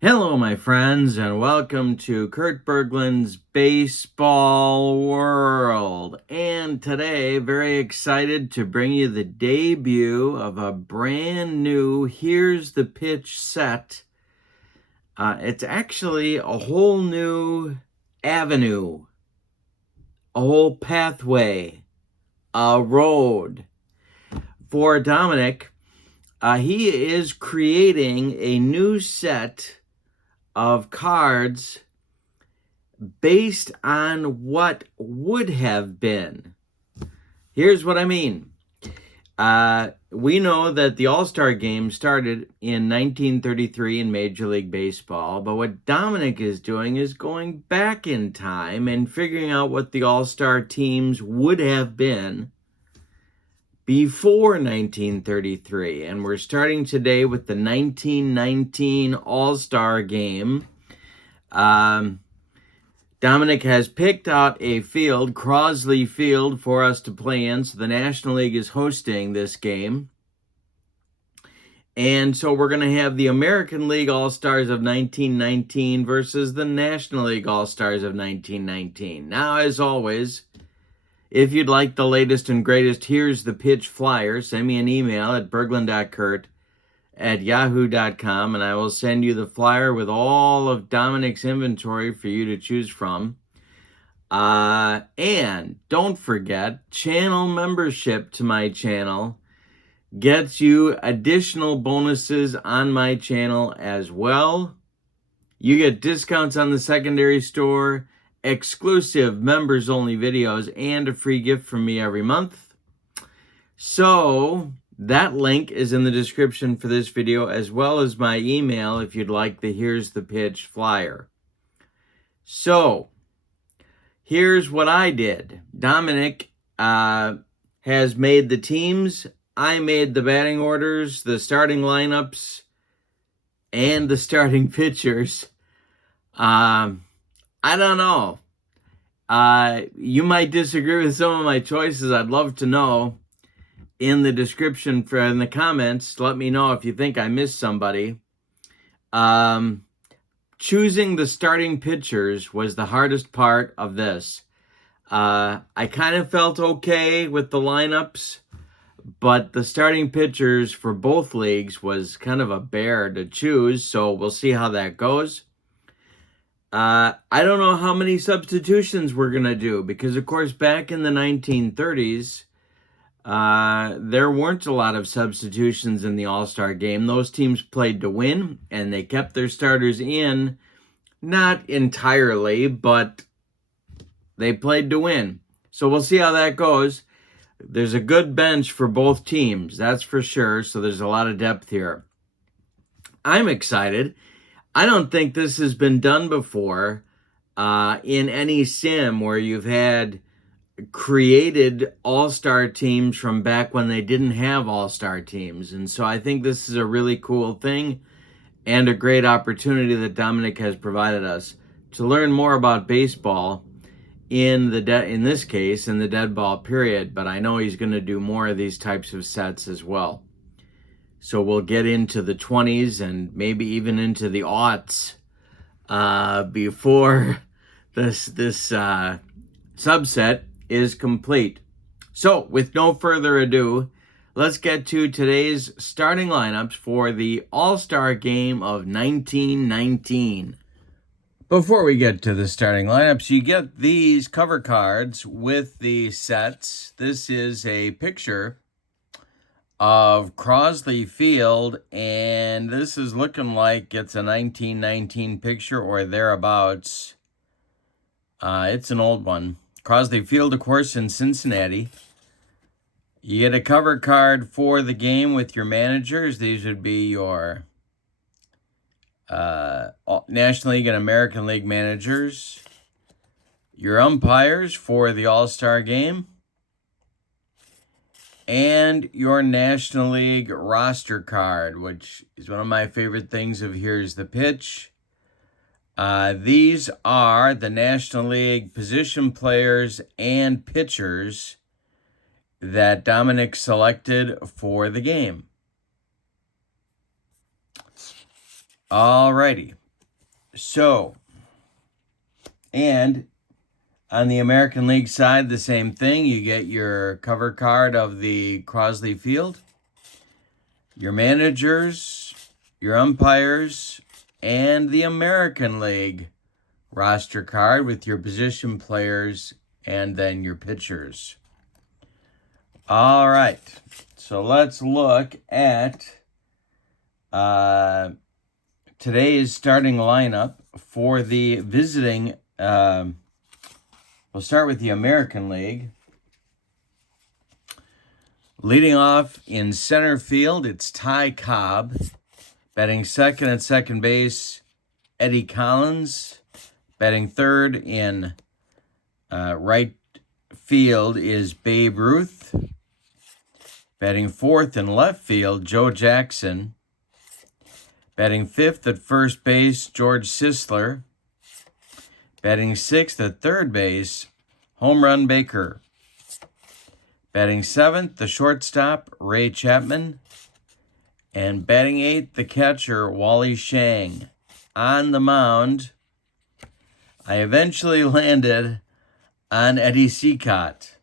Hello, my friends, and welcome to Kurt Berglund's Baseball World. And today, very excited to bring you the debut of a brand new Here's the Pitch set. It's actually a whole new avenue, a whole pathway, a road for Dominic. He is creating a new set of cards based on what would have been. Here's what I mean. We know that the All-Star Game started in 1933 in Major League Baseball, but what Dominic is doing is going back in time and figuring out what the All-Star teams would have been before 1933. And we're starting today with the 1919 All-Star Game. Dominic has picked out a field, Crosley Field, for us to play in. So the National League is hosting this game. And so we're going to have the American League All-Stars of 1919 versus the National League All-Stars of 1919. Now, as always, if you'd like the latest and greatest Here's the Pitch flyer, send me an email at berglund.kurt@yahoo.com, and I will send you the flyer with all of Dominic's inventory for you to choose from. And don't forget, channel membership to my channel gets you additional bonuses on my channel as well. You get discounts on the secondary store, exclusive members-only videos, and a free gift from me every month. So that link is in the description for this video, as well as my email if you'd like the Here's the Pitch flyer. So here's what I did. Dominic has made the teams. I made the batting orders, the starting lineups, and the starting pitchers. I don't know. You might disagree with some of my choices. I'd love to know in the description in the comments. Let me know if you think I missed somebody. Choosing the starting pitchers was the hardest part of this. I kind of felt okay with the lineups, but the starting pitchers for both leagues was kind of a bear to choose, so we'll see how that goes. I don't know how many substitutions we're going to do, because, of course, back in the 1930s, there weren't a lot of substitutions in the All-Star Game. Those teams played to win, and they kept their starters in, not entirely, but they played to win. So we'll see how that goes. There's a good bench for both teams, that's for sure, so there's a lot of depth here. I'm excited. I don't think this has been done before in any sim where you've had created all-star teams from back when they didn't have all-star teams. And so I think this is a really cool thing and a great opportunity that Dominic has provided us to learn more about baseball in this case, in the dead ball period. But I know he's going to do more of these types of sets as well. So we'll get into the 20s and maybe even into the aughts before this subset is complete. So with no further ado, let's get to today's starting lineups for the All-Star Game of 1919. Before we get to the starting lineups, you get these cover cards with the sets. This is a picture of Crosley Field, and this is looking like it's a 1919 picture or thereabouts. It's an old one. Crosley Field, of course, in Cincinnati. You get a cover card for the game with your managers. These would be your National League and American League managers. Your umpires for the All-Star Game. And your National League roster card, which is one of my favorite things of Here's the Pitch. These are the National League position players and pitchers that Dominic selected for the game. Alrighty. So, and on the American League side, the same thing. You get your cover card of the Crosley Field, your managers, your umpires, and the American League roster card with your position players and then your pitchers. All right, so let's look at today's starting lineup for the visiting. We'll start with the American League. Leading off in center field, it's Ty Cobb. Batting second at second base, Eddie Collins. Batting third in right field is Babe Ruth. Batting fourth in left field, Joe Jackson. Batting fifth at first base, George Sisler. Batting sixth at third base, Home Run Baker. Batting seventh, the shortstop, Ray Chapman. And batting eighth, the catcher, Wally Shang. On the mound, I eventually landed on Eddie Cicotte.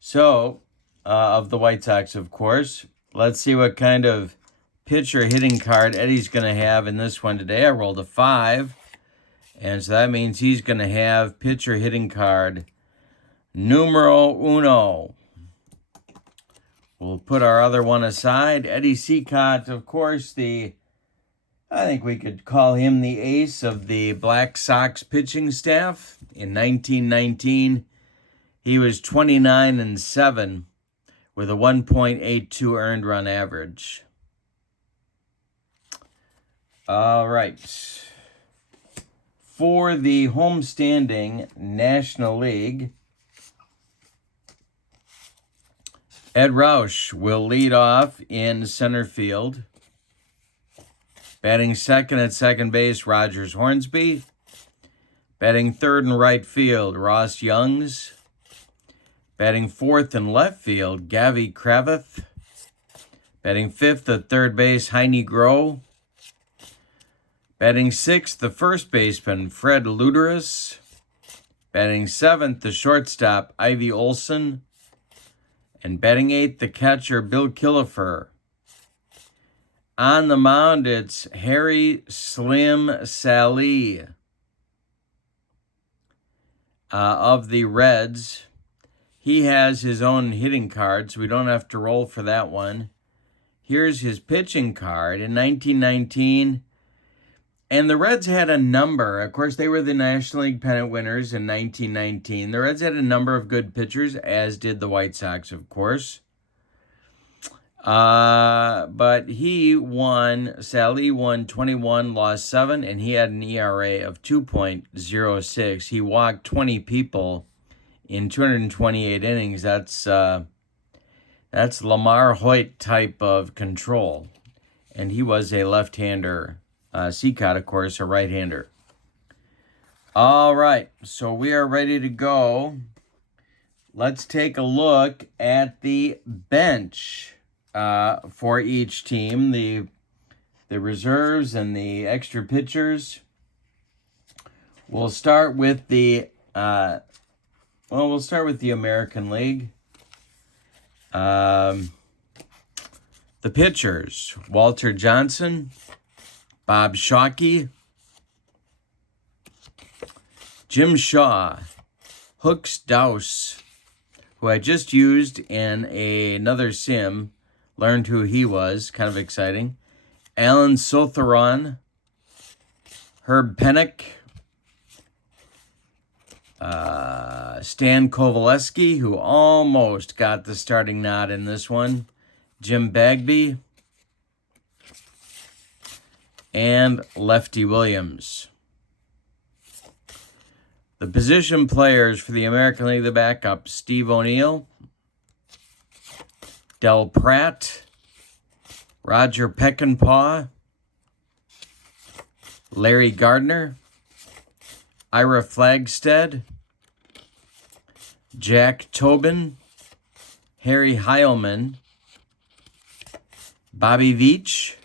So, of the White Sox, of course. Let's see what kind of pitcher hitting card Eddie's going to have in this one today. I rolled a 5. And so that means he's going to have pitcher hitting card numero uno. We'll put our other one aside. Eddie Cicotte, of course, I think we could call him the ace of the Black Sox pitching staff. In 1919, he was 29-7 with a 1.82 earned run average. All right. For the homestanding National League, Ed Roush will lead off in center field. Batting second at second base, Rogers Hornsby. Batting third in right field, Ross Youngs. Batting fourth in left field, Gavi Kravitz. Batting fifth at third base, Heine Groh. Batting sixth, the first baseman, Fred Luderus. Batting seventh, the shortstop, Ivy Olson. And batting eighth, the catcher, Bill Killefer. On the mound, it's Harry Slim Sallee of the Reds. He has his own hitting card, so we don't have to roll for that one. Here's his pitching card in 1919. And the Reds had a number. Of course, they were the National League pennant winners in 1919. The Reds had a number of good pitchers, as did the White Sox, of course. But Sallee won 21, lost 7, and he had an ERA of 2.06. He walked 20 people in 228 innings. That's Lamar Hoyt type of control. And he was a left-hander. Cicotte, of course, a right-hander. All right, so we are ready to go. Let's take a look at the bench for each team, the reserves and the extra pitchers. We'll start with the American League. The pitchers: Walter Johnson, Bob Shockey, Jim Shaw, Hooks Dowse, who I just used in another sim, learned who he was, kind of exciting, Alan Sotheron, Herb Pennock, Stan Kovaleski, who almost got the starting nod in this one, Jim Bagby, and Lefty Williams. The position players for the American League, the backup: Steve O'Neill, Del Pratt, Roger Peckinpah, Larry Gardner, Ira Flagstead, Jack Tobin, Harry Heilman, Bobby Veach,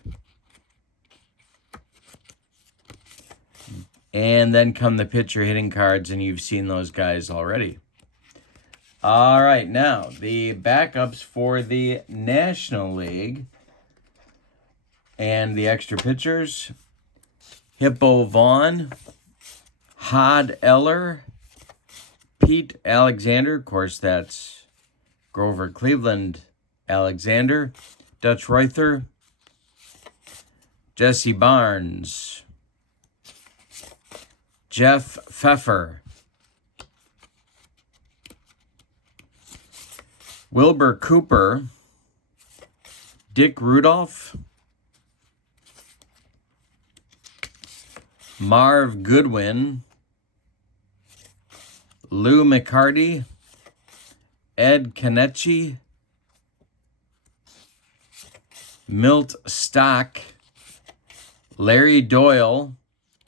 And then come the pitcher hitting cards, and you've seen those guys already. All right, now the backups for the National League and the extra pitchers. Hippo Vaughn, Hod Eller, Pete Alexander, of course that's Grover Cleveland Alexander, Dutch Reuther, Jesse Barnes, Jeff Pfeffer, Wilbur Cooper, Dick Rudolph, Marv Goodwin, Lou McCarty, Ed Kenichi, Milt Stock, Larry Doyle,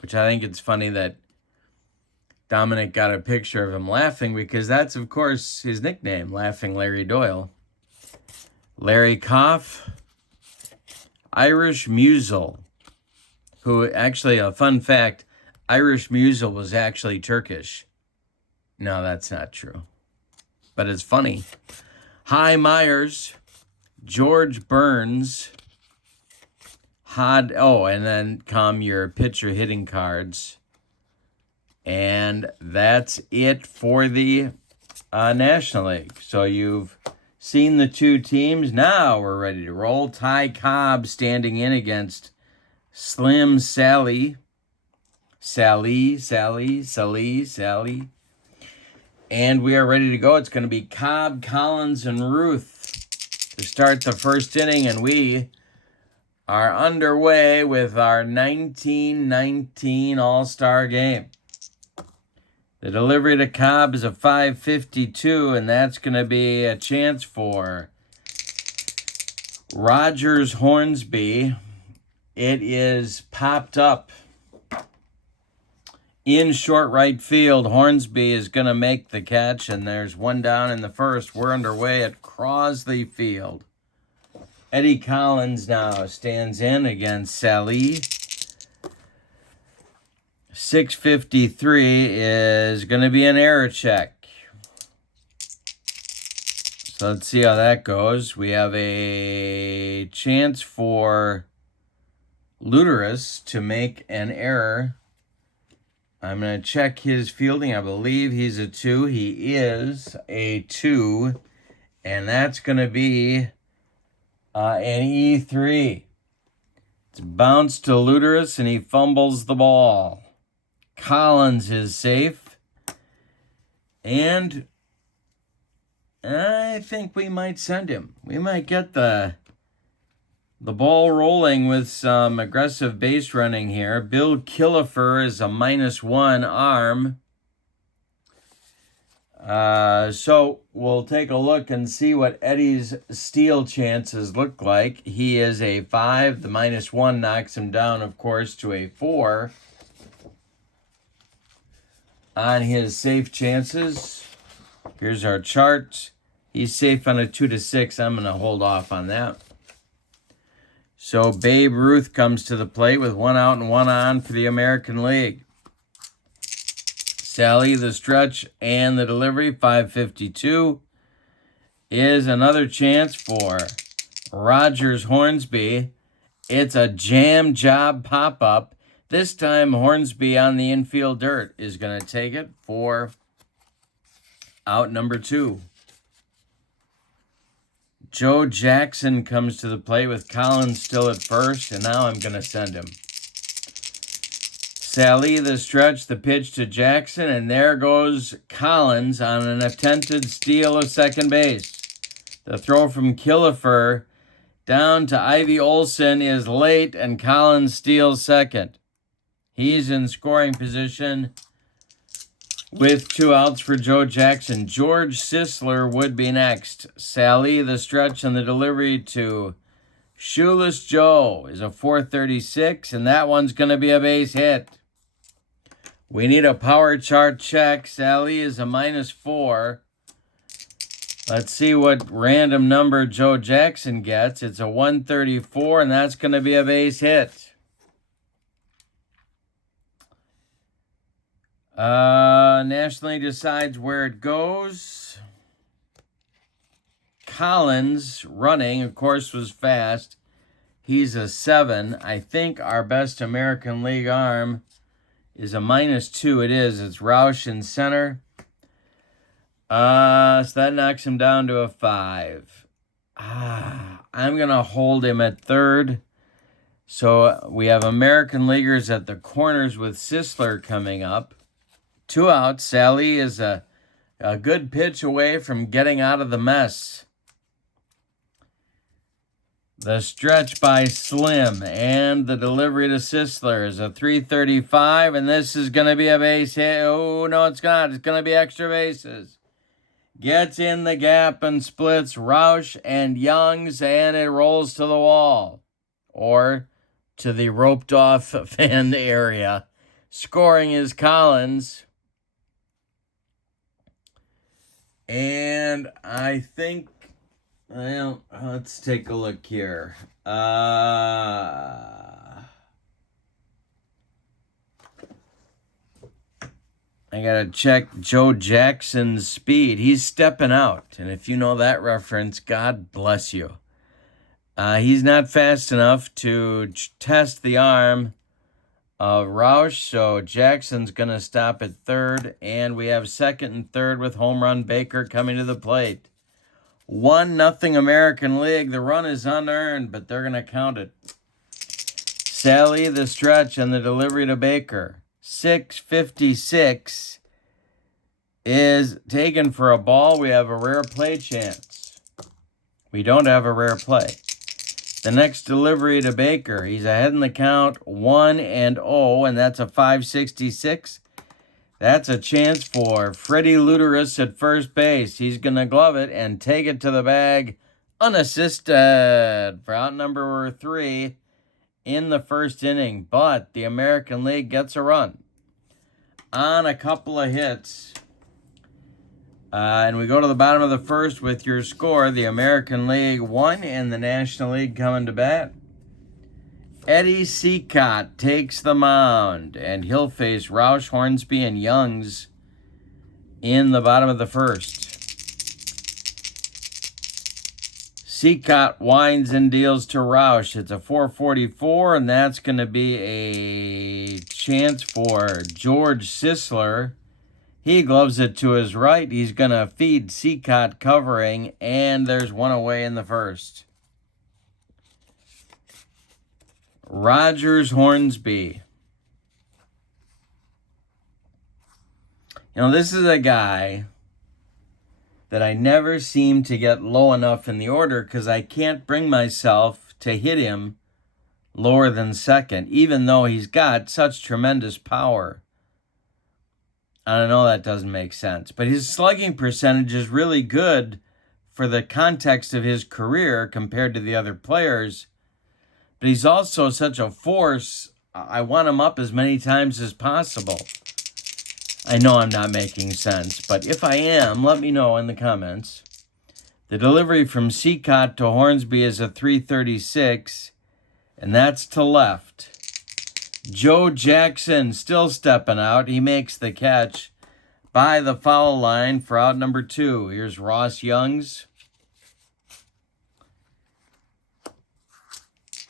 which I think it's funny that Dominic got a picture of him laughing because that's, of course, his nickname, Laughing Larry Doyle. Larry Koff, Irish Musial, who actually, a fun fact, Irish Musial was actually Turkish. No, that's not true, but it's funny. Hy Myers, George Burns, and then come your pitcher hitting cards. And that's it for the National League. So you've seen the two teams. Now we're ready to roll. Ty Cobb standing in against Slim Sally. Sally. And we are ready to go. It's going to be Cobb, Collins, and Ruth to start the first inning. And we are underway with our 1919 All-Star Game. The delivery to Cobb is a 5.52, and that's going to be a chance for Rogers Hornsby. It is popped up in short right field. Hornsby is going to make the catch, and there's one down in the first. We're underway at Crosley Field. Eddie Collins now stands in against Sally. 6.53 is going to be an error check. So let's see how that goes. We have a chance for Luderus to make an error. I'm going to check his fielding. I believe he's a 2. He is a 2. And that's going to be an E3. It's bounced to Luderus, and he fumbles the ball. Collins is safe. And I think we might send him. We might get the ball rolling with some aggressive base running here. Bill Killefer is a -1 arm. So we'll take a look and see what Eddie's steal chances look like. He is a 5. The -1 knocks him down, of course, to a 4. On his safe chances, here's our chart. He's safe on a 2-6. I'm going to hold off on that. So Babe Ruth comes to the plate with 1 out and 1 on for the American League. Sally, the stretch, and the delivery, 5.52, is another chance for Rogers Hornsby. It's a jam job pop-up. This time, Hornsby on the infield dirt is going to take it for out number 2. Joe Jackson comes to the plate with Collins still at first, and now I'm going to send him. Sally, the stretch, the pitch to Jackson, and there goes Collins on an attempted steal of second base. The throw from Killefer down to Ivy Olson is late, and Collins steals second. He's in scoring position with 2 outs for Joe Jackson. George Sisler would be next. Sally, the stretch, and the delivery to Shoeless Joe is a 4.36, and that one's going to be a base hit. We need a power chart check. Sally is a -4. Let's see what random number Joe Jackson gets. It's a 134, and that's going to be a base hit. National League decides where it goes. Collins, running, of course, was fast. He's a 7. I think our best American League arm is a -2. It is. It's Roush in center. So that knocks him down to a 5. I'm going to hold him at third. So we have American Leaguers at the corners with Sisler coming up. 2 outs. Sally is a good pitch away from getting out of the mess. The stretch by Slim and the delivery to Sisler is a 335, and this is going to be a base hit. Oh, no, it's not. It's going to be extra bases. Gets in the gap and splits Roush and Youngs, and it rolls to the wall. Or to the roped-off fan area. Scoring is Collins. And I think, well, let's take a look here. I got to check Joe Jackson's speed. He's stepping out. And if you know that reference, God bless you. He's not fast enough to test the arm of Roush, so Jackson's going to stop at third. And we have second and third with home run Baker coming to the plate. 1-0 American League. The run is unearned, but they're going to count it. Sally, the stretch, and the delivery to Baker. 6:56 is taken for a ball. We have a rare play chance. We don't have a rare play. The next delivery to Baker. He's ahead in the count 1-0, and that's a 5:66. That's a chance for Freddie Luteris at first base. He's going to glove it and take it to the bag unassisted for out number 3 in the first inning. But the American League gets a run on a couple of hits. And we go to the bottom of the first with your score. The American League 1 and the National League coming to bat. Eddie Cicotte takes the mound, and he'll face Roush, Hornsby, and Youngs in the bottom of the first. Cicotte winds and deals to Roush. It's a 444, and that's going to be a chance for George Sisler. He gloves it to his right. He's going to feed Cicotte covering, and there's one away in the first. Rogers Hornsby. You know, this is a guy that I never seem to get low enough in the order because I can't bring myself to hit him lower than second, even though he's got such tremendous power. I don't know, that doesn't make sense. But his slugging percentage is really good for the context of his career compared to the other players. But he's also such a force, I want him up as many times as possible. I know I'm not making sense, but if I am, let me know in the comments. The delivery from Cicotte to Hornsby is a 336, and that's to left. Joe Jackson still stepping out. He makes the catch by the foul line for out number 2. Here's Ross Youngs.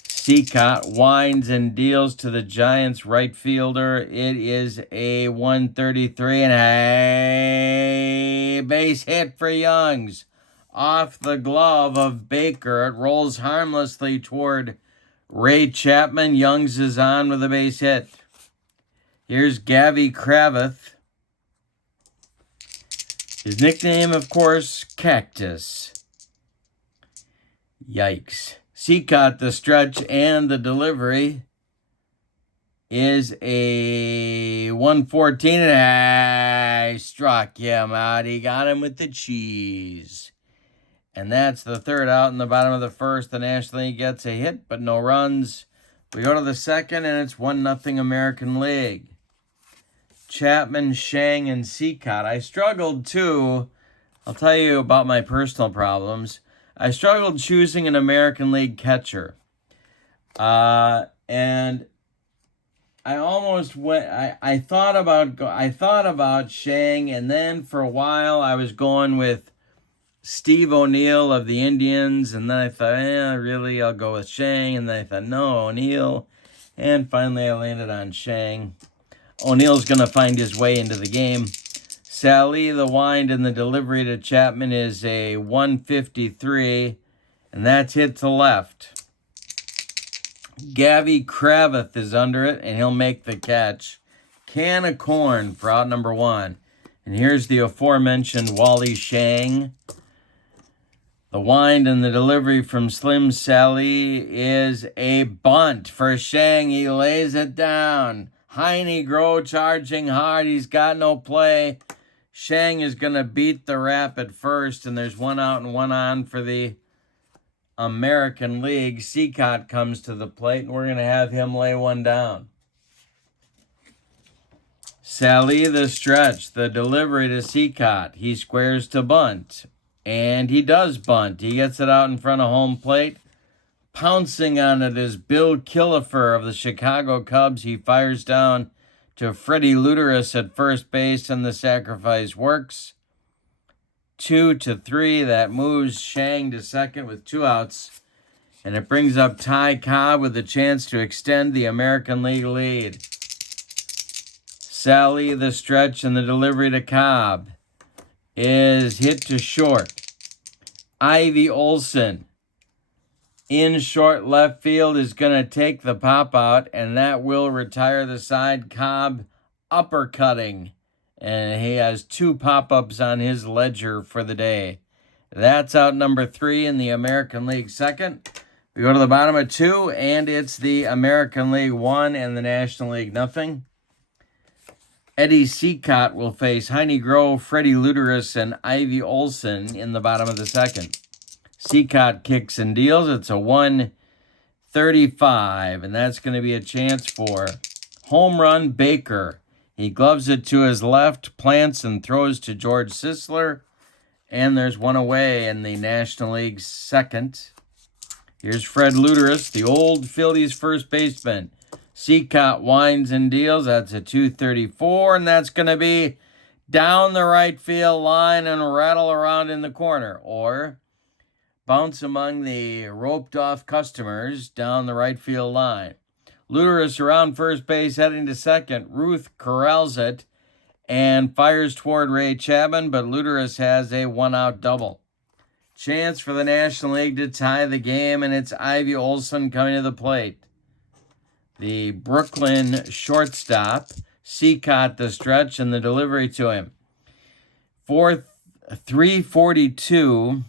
Cicotte winds and deals to the Giants right fielder. It is a 133 and a base hit for Youngs. Off the glove of Baker. It rolls harmlessly toward Ray Chapman. Youngs is on with a base hit. Here's Gavy Kravitz. His nickname, of course, Cactus. Yikes. Cicotte, the stretch and the delivery is a 114, and I struck him out. He got him with the cheese. And that's the third out in the bottom of the first. The National League gets a hit, but no runs. We go to the second, and it's 1-0 American League. Chapman, Shang, and Cicotte. I struggled, too. I'll tell you about my personal problems. I struggled choosing an American League catcher. And I almost went. I thought about Shang, and then for a while I was going with Steve O'Neill of the Indians, and then I thought, really, I'll go with Shang, and then I thought, no, O'Neill, and finally I landed on Shang. O'Neill's going to find his way into the game. Sally, the wind and the delivery to Chapman is a 153, and that's hit to left. Gavy Kravitz is under it, and he'll make the catch. Can of corn for out number 1. And here's the aforementioned Wally Shang. The wind and the delivery from Slim Sally is a bunt for Shang. He lays it down. Heine Grow charging hard. He's got no play. Shang is going to beat the rap at first, and there's 1 out and 1 on for the American League. Seacott comes to the plate, and we're going to have him lay 1 down. Sally, the stretch, the delivery to Seacott. He squares to bunt, and he does bunt. He gets it out in front of home plate. Pouncing on it is Bill Killefer of the Chicago Cubs. He fires down to Freddie Luteris at first base, and the sacrifice works. 2-3, that moves Shang to second with 2 outs, and it brings up Ty Cobb with a chance to extend the American League lead. Sally, the stretch and the delivery to Cobb is hit to short. Ivy Olson in short left field is going to take the pop out, and that will retire the side. Cobb uppercutting, and he has 2 pop-ups on his ledger for the day. That's out number 3 in the American League second. We go to the bottom of 2, and it's the American League 1 and the National League nothing. Eddie Seacott will face Heine Grow, Freddie Luteris, and Ivy Olson in the bottom of the second. Seacott kicks and deals. It's a 135, and that's going to be a chance for home run Baker. He gloves it to his left, plants and throws to George Sisler, and there's 1 away in the National League second. Here's Fred Luteris, the old Phillies first baseman. Seacott winds and deals. That's a 234, and that's going to be down the right field line and rattle around in the corner, or bounce among the roped-off customers down the right field line. Luteris around first base, heading to second. Ruth corrals it and fires toward Ray Chapman, but Luteris has a 1-out double. Chance for the National League to tie the game, and it's Ivy Olson coming to the plate. The Brooklyn shortstop, Seacott the stretch and the delivery to him. 342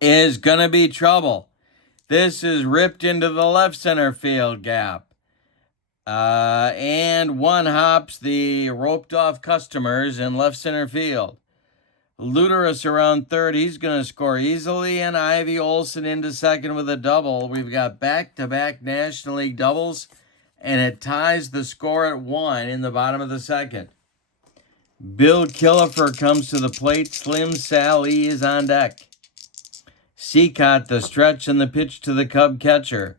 is going to be trouble. This is ripped into the left center field gap. And 1 hops the roped-off customers in left center field. Luteris around third. He's going to score easily, and Ivy Olson into second with a double. We've got back-to-back National League doubles, and it ties the score at 1 in the bottom of the second. Bill Killefer comes to the plate. Slim Sally is on deck. Seacott the stretch and the pitch to the Cub catcher.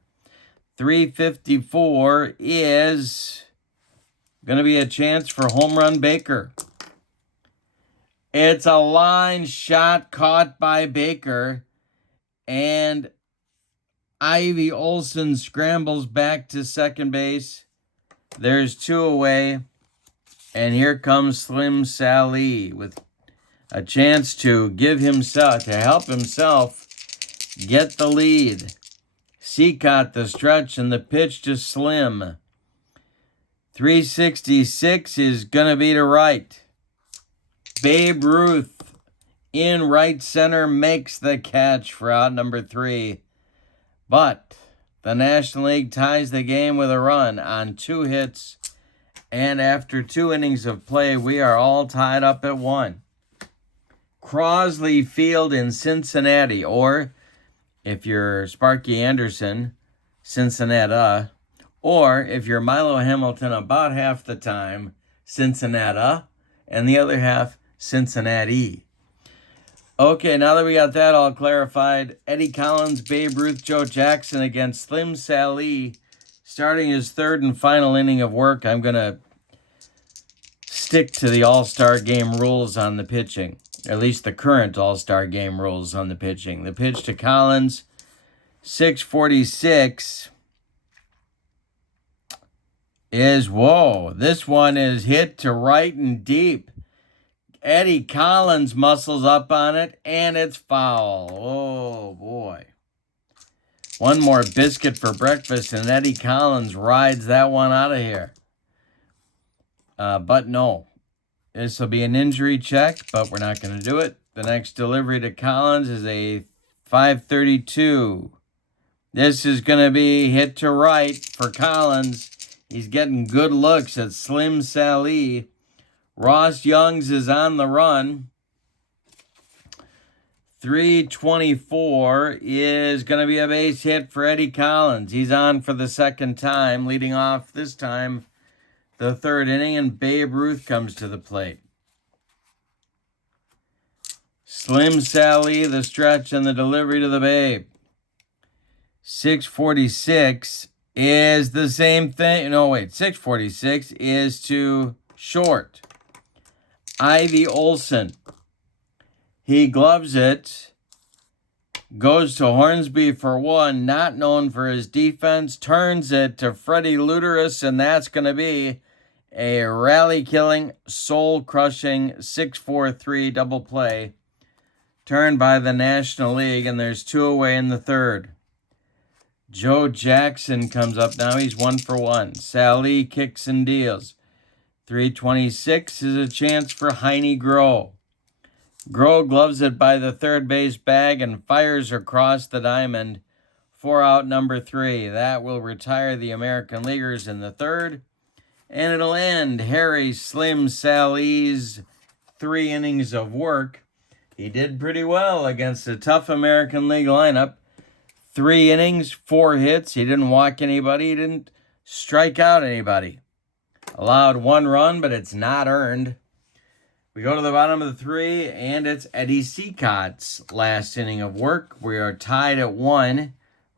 354 is going to be a chance for home run Baker. It's a line shot caught by Baker, and Ivy Olson scrambles back to second base. There's 2 away, and here comes Slim Sally with a chance to help himself get the lead. Seacott the stretch and the pitch to Slim. 366 is going to be to right. Babe Ruth in right center makes the catch for out number 3. But the National League ties the game with a run on 2 hits. And after 2 innings of play, we are all tied up at 1. Crosley Field in Cincinnati, or if you're Sparky Anderson, Cincinnati, or if you're Milo Hamilton about half the time, Cincinnati, and the other half, Cincinnati. Okay, now that we got that all clarified, Eddie Collins, Babe Ruth, Joe Jackson against Slim Sally, starting his third and final inning of work. I'm going to stick to the All-Star Game rules on the pitching, at least the current All-Star Game rules on the pitching. The pitch to Collins, 646 is, whoa, this one is hit to right and deep. Eddie Collins muscles up on it, and it's foul. Oh, boy. One more biscuit for breakfast, and Eddie Collins rides that one out of here. But no, this will be an injury check, but we're not going to do it. The next delivery to Collins is a 532. This is going to be hit to right for Collins. He's getting good looks at Slim Sally. Ross Youngs is on the run. 324 is going to be a base hit for Eddie Collins. He's on for the second time, leading off this time the third inning, and Babe Ruth comes to the plate. Slim Sally, the stretch, and the delivery to the Babe. 646 is the same thing. No, wait. 646 is to short. Ivy Olson. He gloves it. Goes to Hornsby for one. Not known for his defense. Turns it to Freddie Luterus, and that's going to be a rally-killing, soul-crushing 6-4-3 double play. Turned by the National League, and there's two away in the third. Joe Jackson comes up now. He's 1 for 1. Sally kicks and deals. 326 is a chance for Heine Groh. Groh gloves it by the third base bag and fires across the diamond. 4 out, number 3. That will retire the American Leaguers in the third. And it'll end Harry Slim Sally's 3 innings of work. He did pretty well against a tough American League lineup. 3 innings, 4 hits. He didn't walk anybody. He didn't strike out anybody. Allowed 1 run, but it's not earned. We go to the bottom of the 3, and it's Eddie Seacott's last inning of work. We are tied at 1.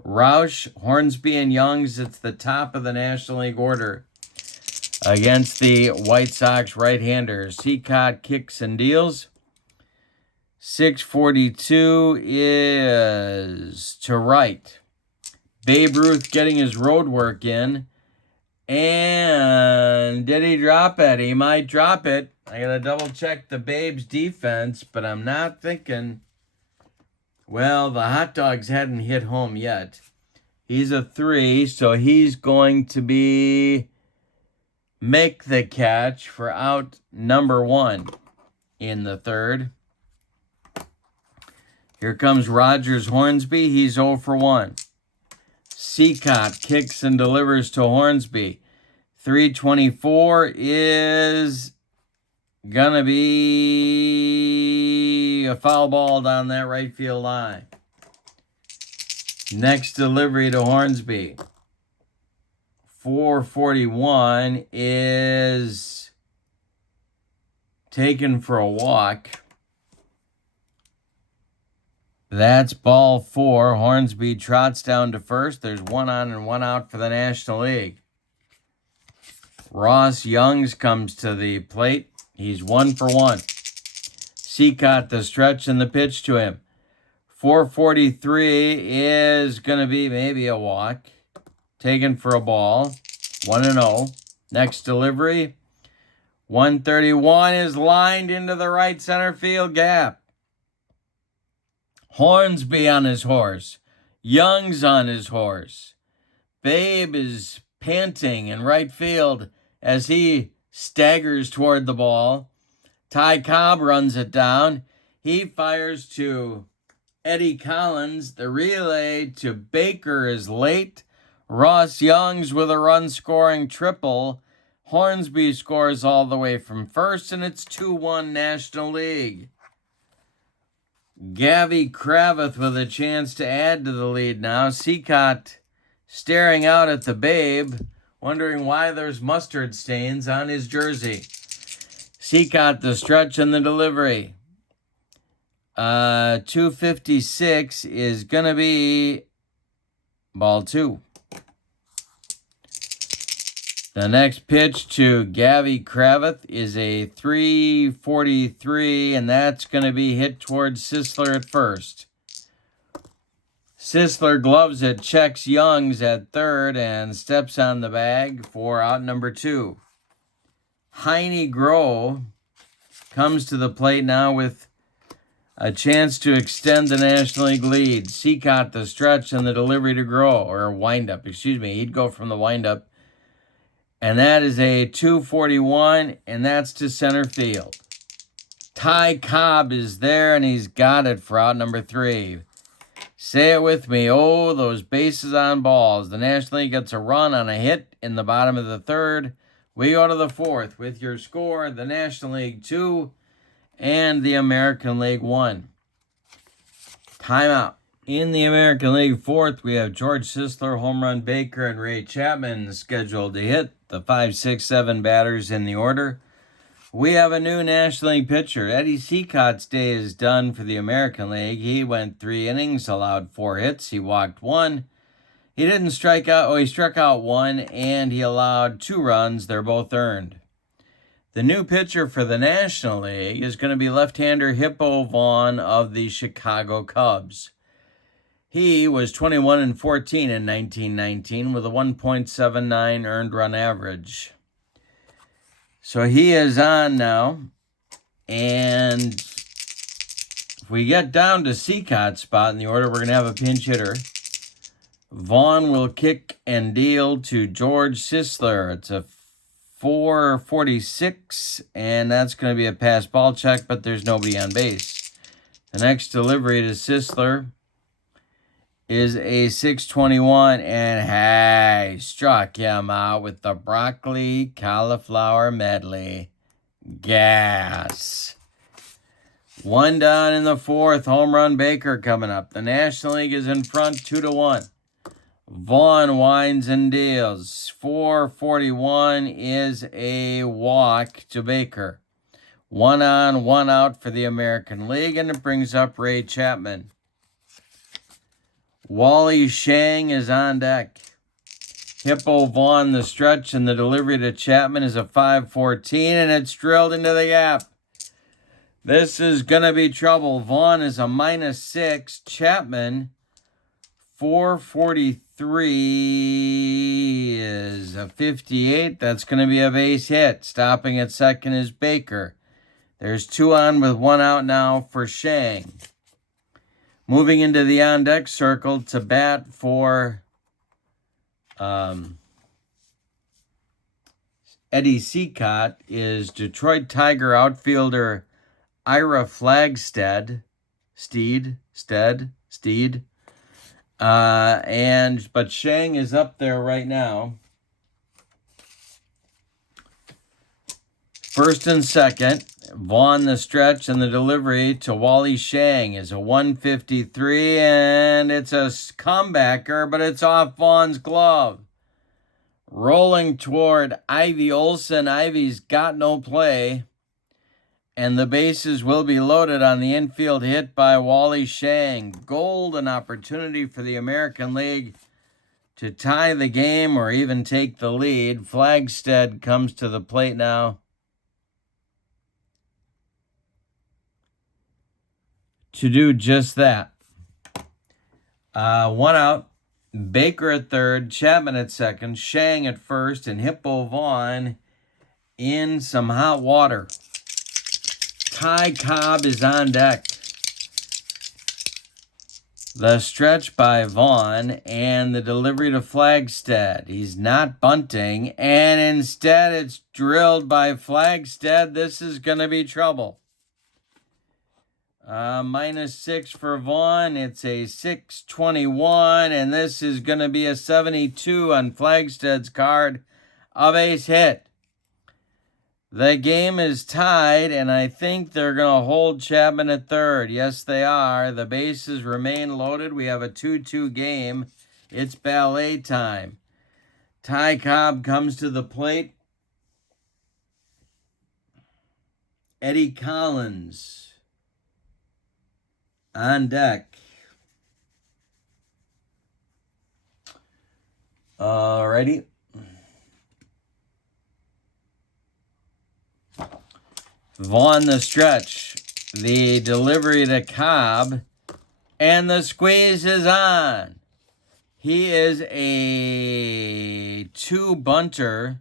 Roush, Hornsby, and Youngs, it's the top of the National League order against the White Sox right-handers. Seacott kicks and deals. 642 is to right. Babe Ruth getting his road work in. And did he drop it? He might drop it. I got to double check the Babe's defense, but I'm not thinking. Well, the hot dogs hadn't hit home yet. He's a 3, so he's going to make the catch for out number 1 in the third. Here comes Rogers Hornsby. He's 0 for 1. Seacott kicks and delivers to Hornsby. 324 is going to be a foul ball down that right field line. Next delivery to Hornsby. 441 is taken for a walk. That's ball 4. Hornsby trots down to first. There's 1 on and 1 out for the National League. Ross Youngs comes to the plate. He's 1 for 1. Seacott the stretch and the pitch to him. 443 is going to be maybe a walk. Taken for a ball. 1-0. Next delivery. 131 is lined into the right center field gap. Hornsby on his horse. Young's on his horse. Babe is panting in right field as he staggers toward the ball. Ty Cobb runs it down. He fires to Eddie Collins. The relay to Baker is late. Ross Youngs with a run-scoring triple. Hornsby scores all the way from first, and it's 2-1 National League. Gavy Kravitz with a chance to add to the lead now. Seacott staring out at the Babe, wondering why there's mustard stains on his jersey. Seacott the stretch and the delivery. 256 is going to be ball 2. The next pitch to Gavy Kravitz is a 343, and that's going to be hit towards Sisler at first. Sisler gloves it, checks Youngs at third, and steps on the bag for out number 2. Heine Groh comes to the plate now with a chance to extend the National League lead. Seacott the stretch and the delivery to Groh, or windup, excuse me. He'd go from the windup. And that is a 241, and that's to center field. Ty Cobb is there, and he's got it for out number 3. Say it with me. Oh, those bases on balls. The National League gets a run on a hit in the bottom of the 3rd. We go to the 4th with your score, the National League 2 and the American League 1. Timeout. In the American League 4th, we have George Sisler, Home Run Baker, and Ray Chapman scheduled to hit. The 5, 6, 7 batters in the order. We have a new National League pitcher. Eddie Seacott's day is done for the American League. He went 3 innings, allowed 4 hits. He walked 1. He didn't strike out. Oh, he struck out 1, and he allowed 2 runs. They're both earned. The new pitcher for the National League is going to be left-hander Hippo Vaughn of the Chicago Cubs. He was 21-14 in 1919 with a 1.79 earned run average. So he is on now. And if we get down to Seacott's spot in the order, we're going to have a pinch hitter. Vaughn will kick and deal to George Sisler. It's a 446, and that's going to be a pass ball check, but there's nobody on base. The next delivery to Sisler is a 621, and hey, struck him out with the broccoli cauliflower medley. Gas. 1 down in the 4th. Home run Baker coming up. The National League is in front 2-1. Vaughn winds and deals. 441 is a walk to Baker. 1 on, 1 out for the American League, and it brings up Ray Chapman. Wally Shang is on deck. Hippo Vaughn the stretch, and the delivery to Chapman is a 514, and it's drilled into the gap. This is going to be trouble. Vaughn is a -6. Chapman, 443 is a 58. That's going to be a base hit. Stopping at second is Baker. There's 2 on with 1 out now for Shang. Moving into the on-deck circle to bat for Eddie Seacott is Detroit Tiger outfielder Ira Flagstead. But Shang is up there right now. First and second. Vaughn the stretch, and the delivery to Wally Shang is a 153, and it's a comebacker, but it's off Vaughn's glove. Rolling toward Ivy Olson. Ivy's got no play, and the bases will be loaded on the infield hit by Wally Shang. Golden opportunity for the American League to tie the game or even take the lead. Flagstead comes to the plate now to do just that. 1 out. Baker at third, Chapman at second, Shang at first, and Hippo Vaughn in some hot water. Ty Cobb is on deck. The stretch by Vaughn and the delivery to Flagstead. He's not bunting, and instead it's drilled by Flagstead. This is going to be trouble. -6 for Vaughn. It's a 621, and this is going to be a 72 on Flagstead's card. A base hit. The game is tied, and I think they're going to hold Chapman at third. Yes, they are. The bases remain loaded. We have a 2-2 game. It's ballet time. Ty Cobb comes to the plate. Eddie Collins on deck. Alrighty. Vaughn the stretch. The delivery to Cobb. And the squeeze is on. He is a 2 bunter.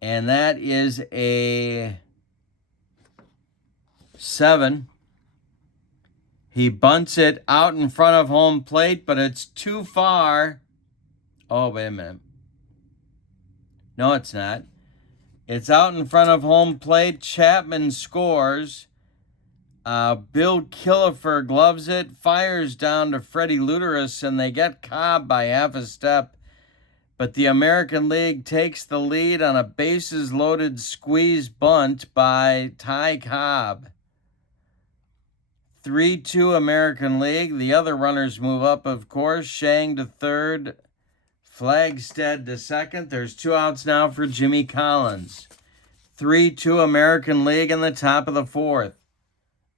And that is a 7. He bunts it out in front of home plate, but it's too far. Oh, wait a minute. No, it's not. It's out in front of home plate. Chapman scores. Bill Killefer gloves it, fires down to Freddie Luteris, and they get Cobb by half a step. But the American League takes the lead on a bases-loaded squeeze bunt by Ty Cobb. 3-2 American League. The other runners move up, of course. Shang to third. Flagstead to second. There's 2 outs now for Jimmy Collins. 3-2 American League in the top of the 4th.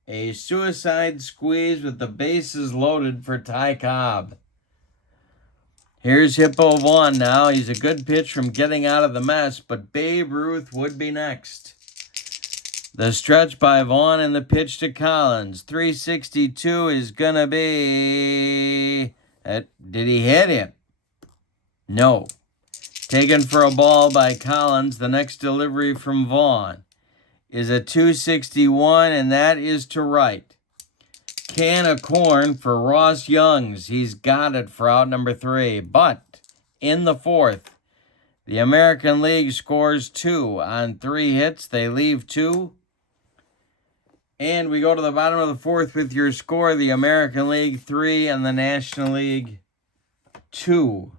A suicide squeeze with the bases loaded for Ty Cobb. Here's Hippo Vaughn now. He's a good pitch from getting out of the mess, but Babe Ruth would be next. The stretch by Vaughn and the pitch to Collins. 362 is going to be... Did he hit him? No. Taken for a ball by Collins. The next delivery from Vaughn is a 261, and that is to right. Can of corn for Ross Youngs. He's got it for out number 3. But in the 4th, the American League scores 2 on 3 hits. They leave 2. And we go to the bottom of the 4th with your score. The American League 3 and the National League 2.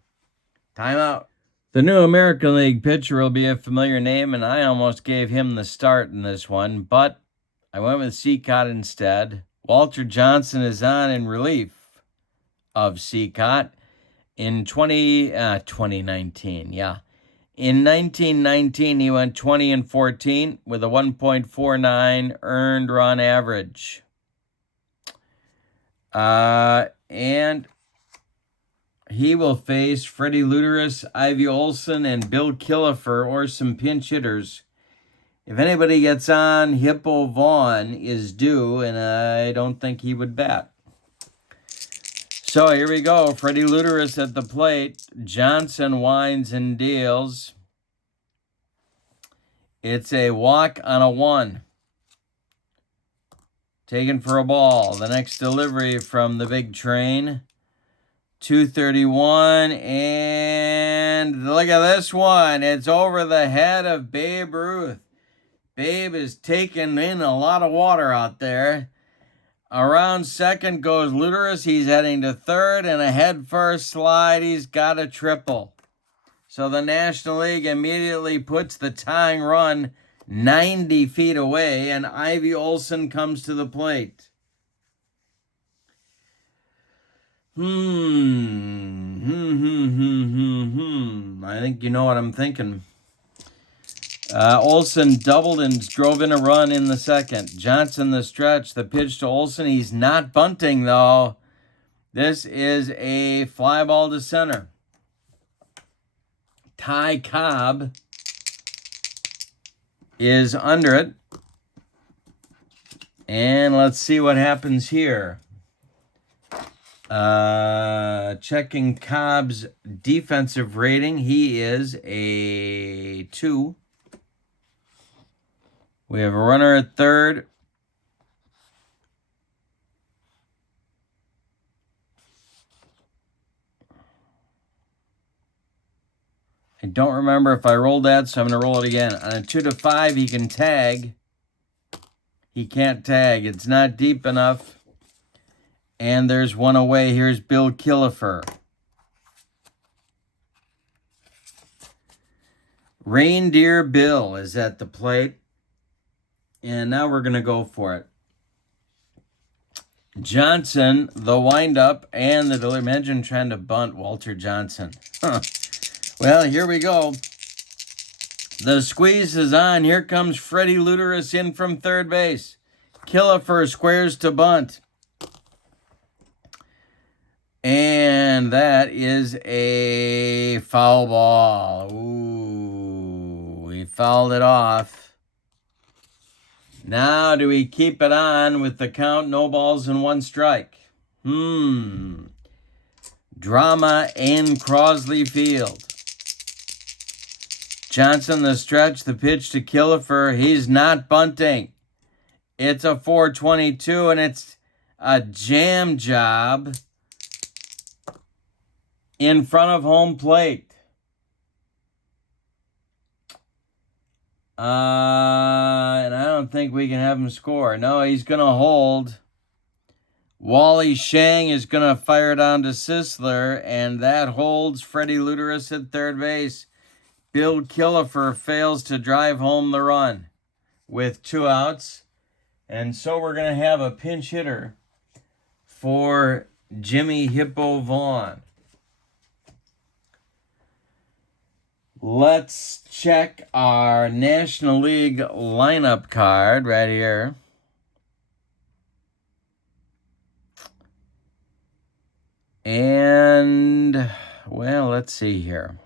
Timeout. The new American League pitcher will be a familiar name, and I almost gave him the start in this one, but I went with Seacott instead. Walter Johnson is on in relief of Seacott in 2019, yeah. In 1919, he went 20-14 with a 1.49 earned run average. And he will face Freddie Luteris, Ivy Olson, and Bill Killefer, or some pinch hitters. If anybody gets on, Hippo Vaughn is due, and I don't think he would bat. So here we go. Freddie Luteris at the plate. Johnson winds and deals. It's a walk on a 1. Taken for a ball. The next delivery from the big train. 231, and look at this one. It's over the head of Babe Ruth. Babe is taking in a lot of water out there. Around second goes Luteris. He's heading to third, and a head-first slide. He's got a triple. So the National League immediately puts the tying run 90 feet away, and Ivy Olson comes to the plate. I think you know what I'm thinking. Olson doubled and drove in a run in the second. Johnson the stretch. The pitch to Olson. He's not bunting, though. This is a fly ball to center. Ty Cobb is under it. And let's see what happens here. Checking Cobb's defensive rating. He is a 2. We have a runner at third. I don't remember if I rolled that, so I'm going to roll it again. On a 2 to 5, he can tag. He can't tag. It's not deep enough. And there's one away. Here's Bill Killefer. Reindeer Bill is at the plate. And now we're going to go for it. Johnson, the windup, and the delivery. Imagine trying to bunt Walter Johnson. Well, here we go. The squeeze is on. Here comes Freddie Luteris in from third base. Killefer squares to bunt. And that is a foul ball. Ooh, he fouled it off. Now, do we keep it on with the count, no balls and one strike? Drama in Crosley Field. Johnson, the stretch, the pitch to Killefer. He's not bunting. It's a 4-22, and it's a jam job in front of home plate. And I don't think we can have him score. No, he's going to hold. Wally Shang is going to fire down to Sisler, and that holds Freddie Luteris at third base. Bill Killefer fails to drive home the run with 2 outs. And so we're going to have a pinch hitter for Jimmy Hippo Vaughn. Let's check our National League lineup card right here. And, well, let's see here.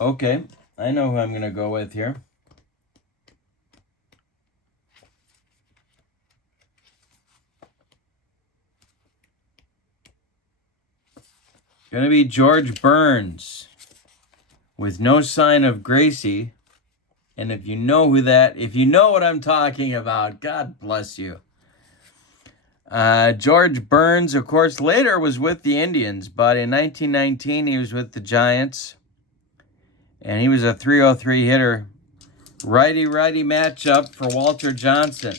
Okay, I know who I'm going to go with here. Going to be George Burns with no sign of Gracie. And if you know what I'm talking about, God bless you. George Burns, of course, later was with the Indians, but in 1919 he was with the Giants. And he was a .303 hitter. Righty-righty matchup for Walter Johnson.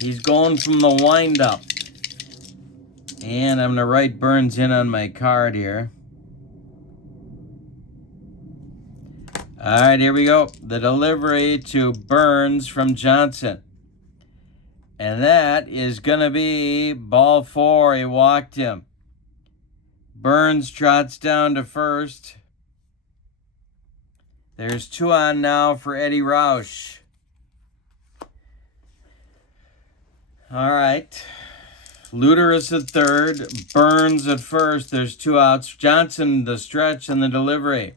He's going from the windup. And I'm going to write Burns in on my card here. All right, here we go. The delivery to Burns from Johnson. And that is going to be ball 4. He walked him. Burns trots down to first. There's 2 on now for Eddie Roush. All right. Luteris at third. Burns at first. There's 2 outs. Johnson, the stretch and the delivery.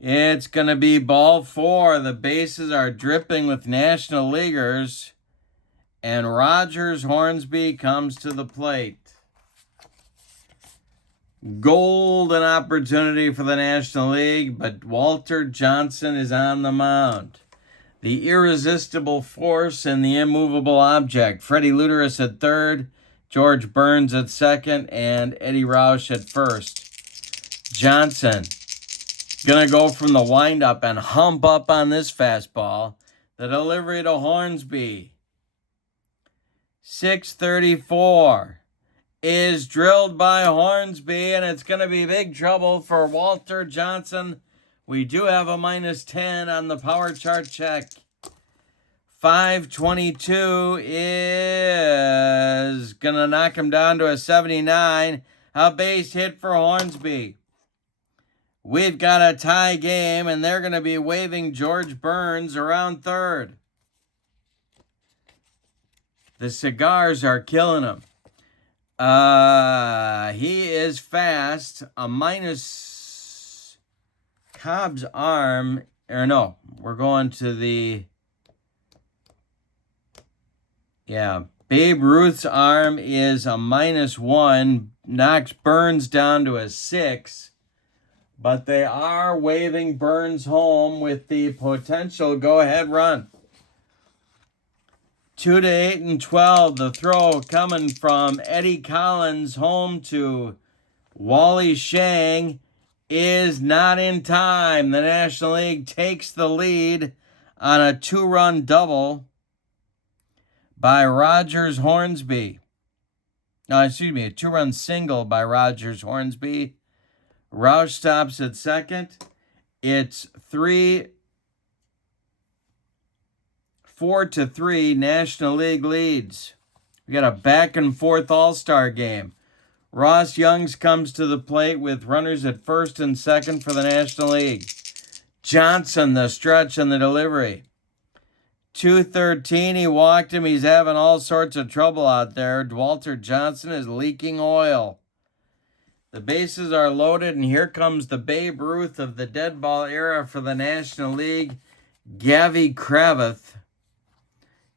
It's going to be ball 4. The bases are dripping with National Leaguers. And Rogers Hornsby comes to the plate. Golden opportunity for the National League, but Walter Johnson is on the mound. The irresistible force and the immovable object. Freddie Luteris at third, George Burns at second, and Eddie Roush at first. Johnson going to go from the windup and hump up on this fastball. The delivery to Hornsby. 634. Is drilled by Hornsby, and it's going to be big trouble for Walter Johnson. We do have a -10 on the power chart check. 522 is going to knock him down to a 79. A base hit for Hornsby. We've got a tie game, and they're going to be waving George Burns around third. The cigars are killing him. He is fast. A minus Cobb's arm. Or no, we're going to the... Yeah, Babe Ruth's arm is a -1. Knocks Burns down to a 6. But they are waving Burns home with the potential go-ahead run. 2 to 8 and 12. The throw coming from Eddie Collins home to Wally Shang is not in time. The National League takes the lead on a 2-run double by Rogers Hornsby. No, excuse me, a 2-run single by Rogers Hornsby. Roush stops at second. It's 4-3 National League leads. We got a back and forth all-star game. Ross Youngs comes to the plate with runners at first and second for the National League. Johnson, the stretch and the delivery. 213, he walked him. He's having all sorts of trouble out there. Walter Johnson is leaking oil. The bases are loaded, and here comes the Babe Ruth of the dead ball era for the National League, Gavy Cravath.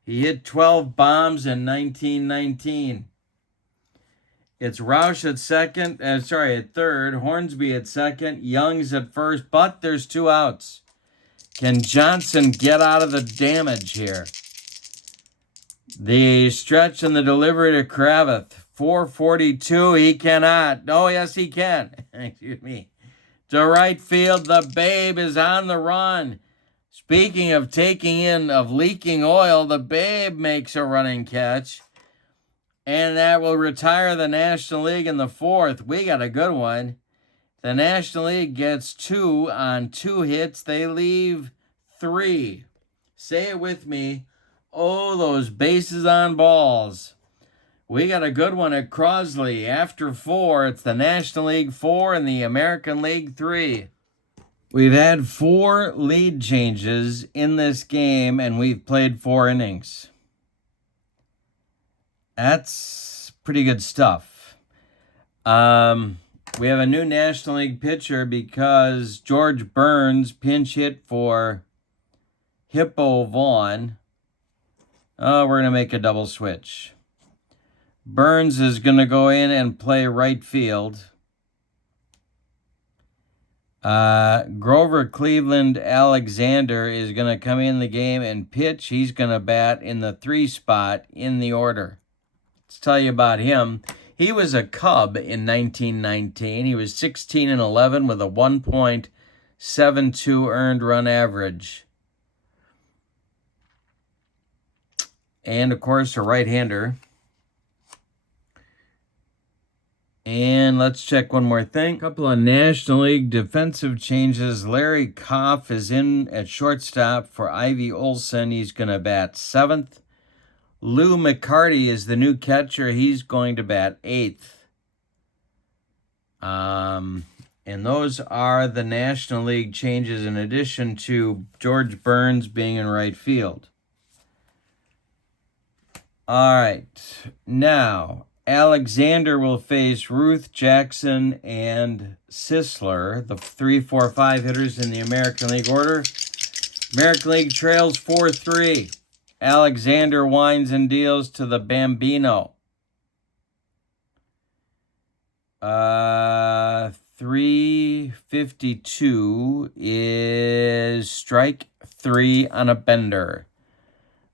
He hit 12 bombs in 1919. It's Roush at third, Hornsby at second, Young's at first, but there's 2 outs. Can Johnson get out of the damage here? The stretch and the delivery to Cravath. 442, he cannot. Oh, yes, he can. Excuse me. To right field, the Babe is on the run. Speaking of leaking oil, the Babe makes a running catch. And that will retire the National League in the 4th. We got a good one. The National League gets 2 on 2 hits. They leave 3. Say it with me. Oh, those bases on balls. We got a good one at Crosley. After 4, it's the National League 4 and the American League 3. We've had 4 lead changes in this game, and we've played 4 innings. That's pretty good stuff. We have a new National League pitcher because George Burns pinch hit for Hippo Vaughn. Oh, we're going to make a double switch. Burns is going to go in and play right field. Grover Cleveland Alexander is going to come in the game and pitch. He's going to bat in the 3 spot in the order. Let's tell you about him. He was a Cub in 1919. He was 16-11 with a 1.72 earned run average. And, of course, a right-hander. And let's check one more thing. A couple of National League defensive changes. Larry Koff is in at shortstop for Ivy Olson. He's going to bat 7th. Lou McCarty is the new catcher. He's going to bat 8th. And those are the National League changes in addition to George Burns being in right field. All right. Now, Alexander will face Ruth, Jackson, and Sisler, the 3, 4, 5 hitters in the American League order. American League trails 4-3. Alexander winds and deals to the Bambino. 352 is strike 3 on a bender.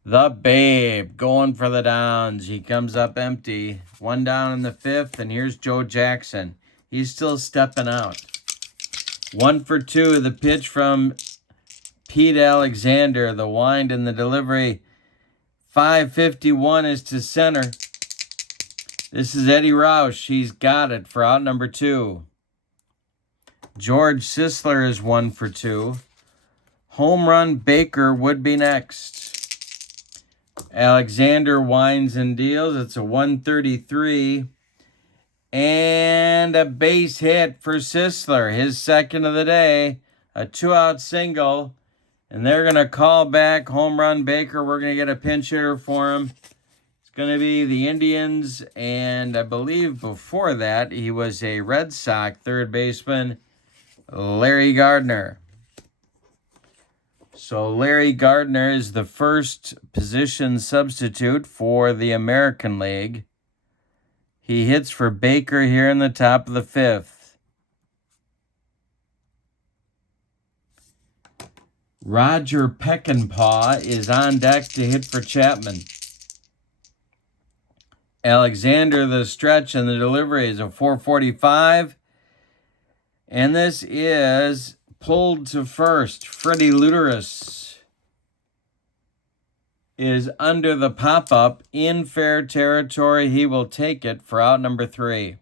The Babe going for the downs. He comes up empty. 1 down in the 5th, and here's Joe Jackson. He's still stepping out. 1 for 2, the pitch from Pete Alexander. The wind and the delivery. 551 is to center. This is Eddie Roush. He's got it for out number 2. George Sisler is 1 for 2. Home run Baker would be next. Alexander winds and deals. It's a 133. And a base hit for Sisler. His second of the day. A 2-out single. And they're going to call back home run Baker. We're going to get a pinch hitter for him. It's going to be the Indians. And I believe before that, he was a Red Sox third baseman, Larry Gardner. So Larry Gardner is the first position substitute for the American League. He hits for Baker here in the top of the 5th. Roger Peckinpah is on deck to hit for Chapman. Alexander, the stretch and the delivery is a 445. And this is pulled to first. Freddie Luteris is under the pop-up in fair territory. He will take it for out number 3.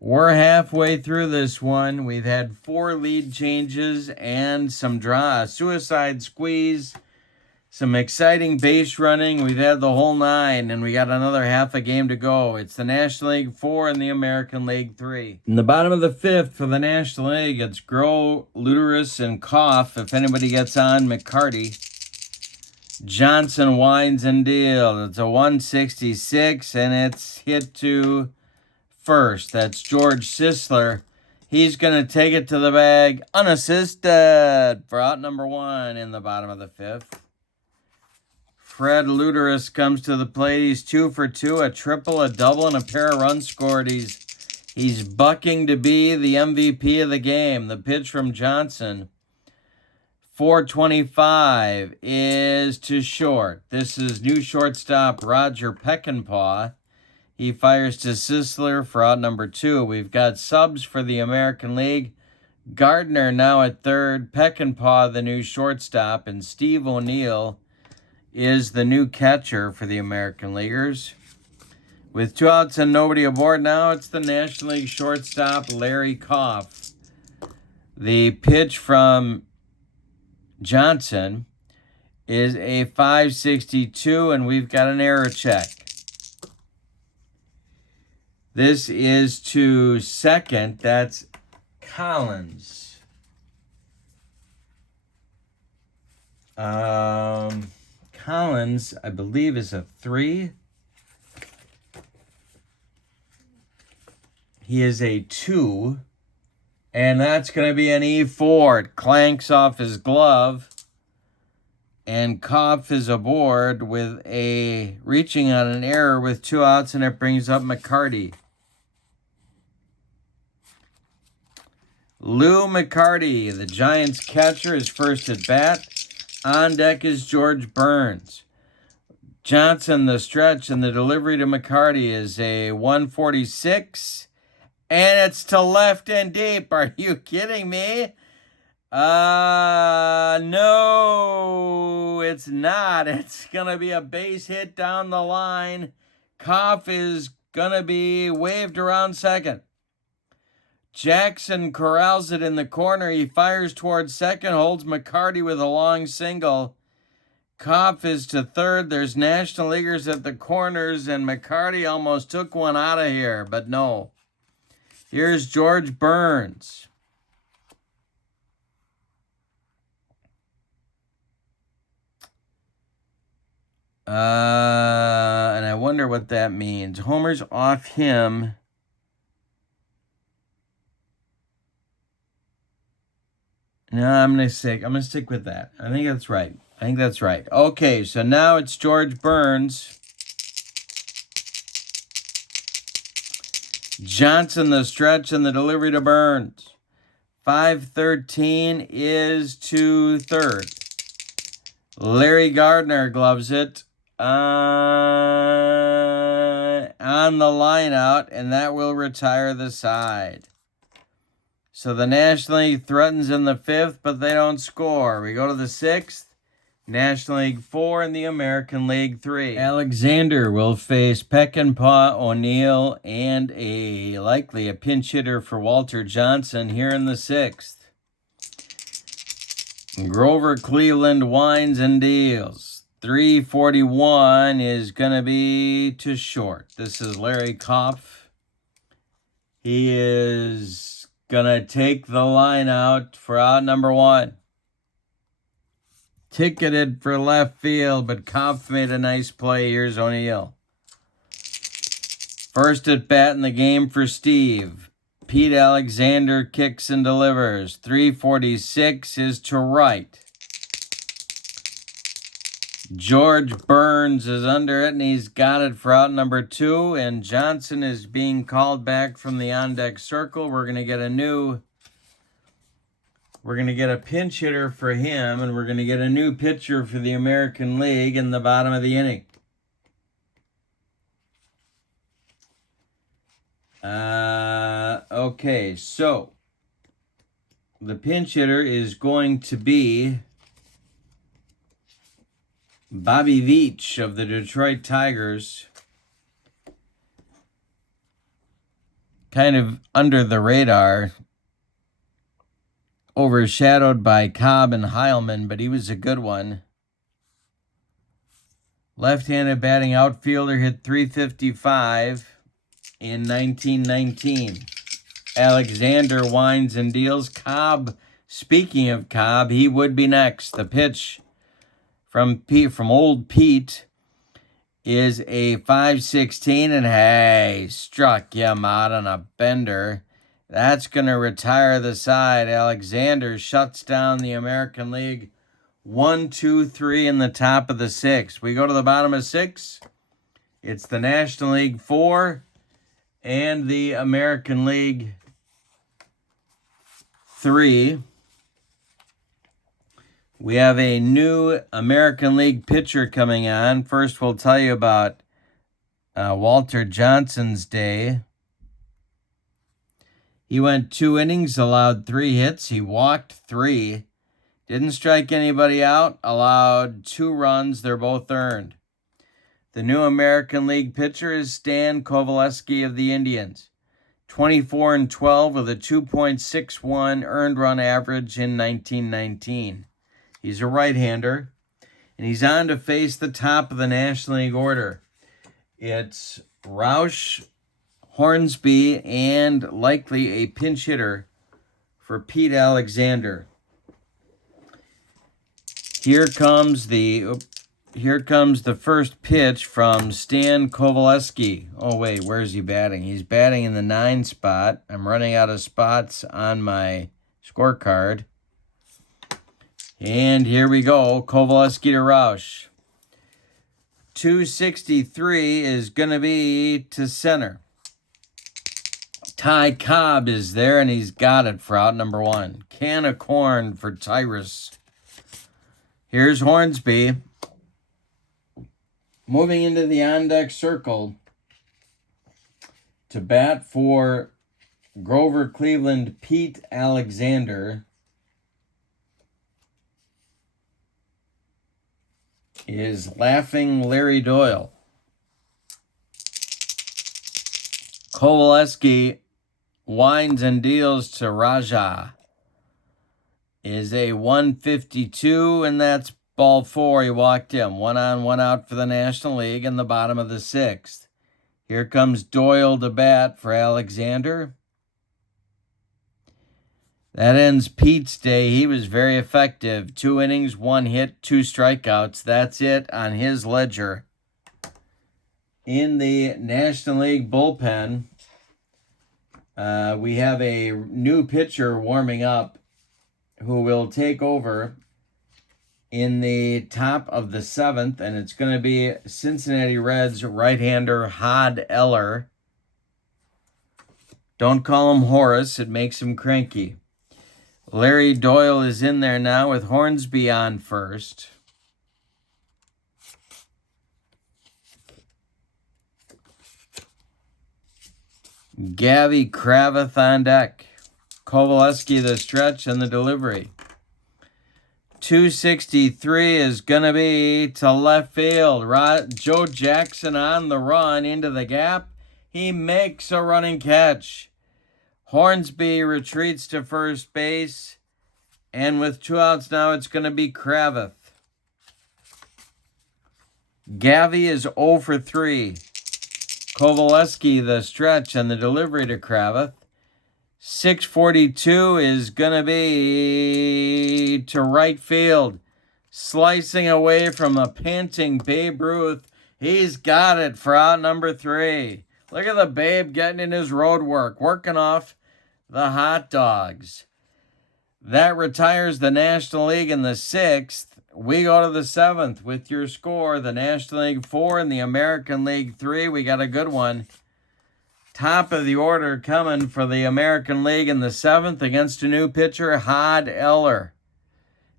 We're halfway through this one. We've had 4 lead changes and some suicide squeeze, some exciting base running. We've had the whole 9, and we got another half a game to go. It's the National League 4 and the American League 3. In the bottom of the 5th for the National League, it's Groh, Luteris, and Koff. If anybody gets on, McCarty. Johnson winds and deals. It's a 166, and it's hit to first. That's George Sisler. He's going to take it to the bag unassisted for out number 1 in the bottom of the 5th. Fred Luderus comes to the plate. He's 2 for 2, a triple, a double, and a pair of runs scored. He's bucking to be the MVP of the game. The pitch from Johnson, 425, is to short. This is new shortstop Roger Peckinpah. He fires to Sisler for out number 2. We've got subs for the American League. Gardner now at third. Peckinpah, the new shortstop. And Steve O'Neill is the new catcher for the American Leaguers. With 2 outs and nobody aboard now, it's the National League shortstop, Larry Koff. The pitch from Johnson is a 562, and we've got an error check. This is to second. That's Collins. Collins, I believe, is a 3. He is a 2. And that's going to be an E4. It clanks off his glove. And Kopf is aboard with a reaching on an error with 2 outs, and it brings up McCarty. Lou McCarty, the Giants catcher, is first at bat. On deck is George Burns. Johnson, the stretch, and the delivery to McCarty is a 146. And it's to left and deep. Are you kidding me? No, it's not. It's going to be a base hit down the line. Kopf is going to be waved around second. Jackson corrals it in the corner. He fires towards second, holds McCarty with a long single. Kopf is to third. There's National Leaguers at the corners, and McCarty almost took one out of here, but no. Here's George Burns. And I wonder what that means. Homer's off him. No, I'm gonna stick with that. I think that's right. Okay, so now it's George Burns. Johnson, the stretch, and the delivery to Burns. 513 is to third. Larry Gardner gloves it on the line out, and that will retire the side. So the National League threatens in the 5th, but they don't score. We go to the 6th. National League 4 and the American League 3. Alexander will face Peckinpah, O'Neill, and likely a pinch hitter for Walter Johnson here in the 6th. Grover Cleveland winds and deals. 341 is going to be to short. This is Larry Kopf. He is going to take the line out for out number 1. Ticketed for left field, but Kopf made a nice play. Here's O'Neill. First at bat in the game for Steve. Pete Alexander kicks and delivers. 346 is to right. George Burns is under it, and he's got it for out number 2. And Johnson is being called back from the on-deck circle. We're going to get a pinch hitter for him, and we're going to get a new pitcher for the American League in the bottom of the inning. Okay, so the pinch hitter is going to be Bobby Veach of the Detroit Tigers. Kind of under the radar, overshadowed by Cobb and Heilman, but he was a good one. Left-handed batting outfielder, hit .355 in 1919. Alexander winds and deals. Cobb, speaking of Cobb, he would be next. The pitch from old Pete is a 5-16, and hey, struck him out on a bender. That's going to retire the side. Alexander shuts down the American League 1, 2, 3 in the top of the 6. We go to the bottom of 6. It's the National League 4 and the American League 3. We have a new American League pitcher coming on. First, we'll tell you about Walter Johnson's day. He went 2 innings, allowed 3 hits. He walked 3. Didn't strike anybody out, allowed 2 runs. They're both earned. The new American League pitcher is Stan Kovaleski of the Indians. 24-12 with a 2.61 earned run average in 1919. He's a right-hander, and he's on to face the top of the National League order. It's Roush, Hornsby, and likely a pinch hitter for Pete Alexander. Here comes the first pitch from Stan Kovaleski. Oh, wait, where's he batting? He's batting in the 9 spot. I'm running out of spots on my scorecard. And here we go, Kovaleski to Roush. 263 is going to be to center. Ty Cobb is there, and he's got it for out number 1. Can of corn for Tyrus. Here's Hornsby. Moving into the on-deck circle to bat for Grover Cleveland, Pete Alexander is Laughing Larry Doyle. Kovaleski winds and deals to Raja. Is a 152, and that's ball 4. He walked him. 1 on, 1 out for the National League in the bottom of the 6th. Here comes Doyle to bat for Alexander. That ends Pete's day. He was very effective. 2 innings, 1 hit, 2 strikeouts. That's it on his ledger. In the National League bullpen, we have a new pitcher warming up who will take over in the top of the 7th, and it's going to be Cincinnati Reds right-hander Hod Eller. Don't call him Horace. It makes him cranky. Larry Doyle is in there now with Hornsby on first. Gavy Kravitz on deck. Kovaleski the stretch and the delivery. 263 is going to be to left field. Joe Jackson on the run into the gap. He makes a running catch. Hornsby retreats to first base. And with 2 outs now, it's going to be Kravitz. Gavy is 0 for 3. Kovaleski the stretch and the delivery to Kravitz. 642 is going to be to right field. Slicing away from a panting Babe Ruth. He's got it for out number 3. Look at the Babe getting in his road work, working off the hot dogs. That retires the National League in the 6th. We go to the 7th with your score. The National League 4 and the American League 3. We got a good one. Top of the order coming for the American League in the 7th against a new pitcher, Hod Eller.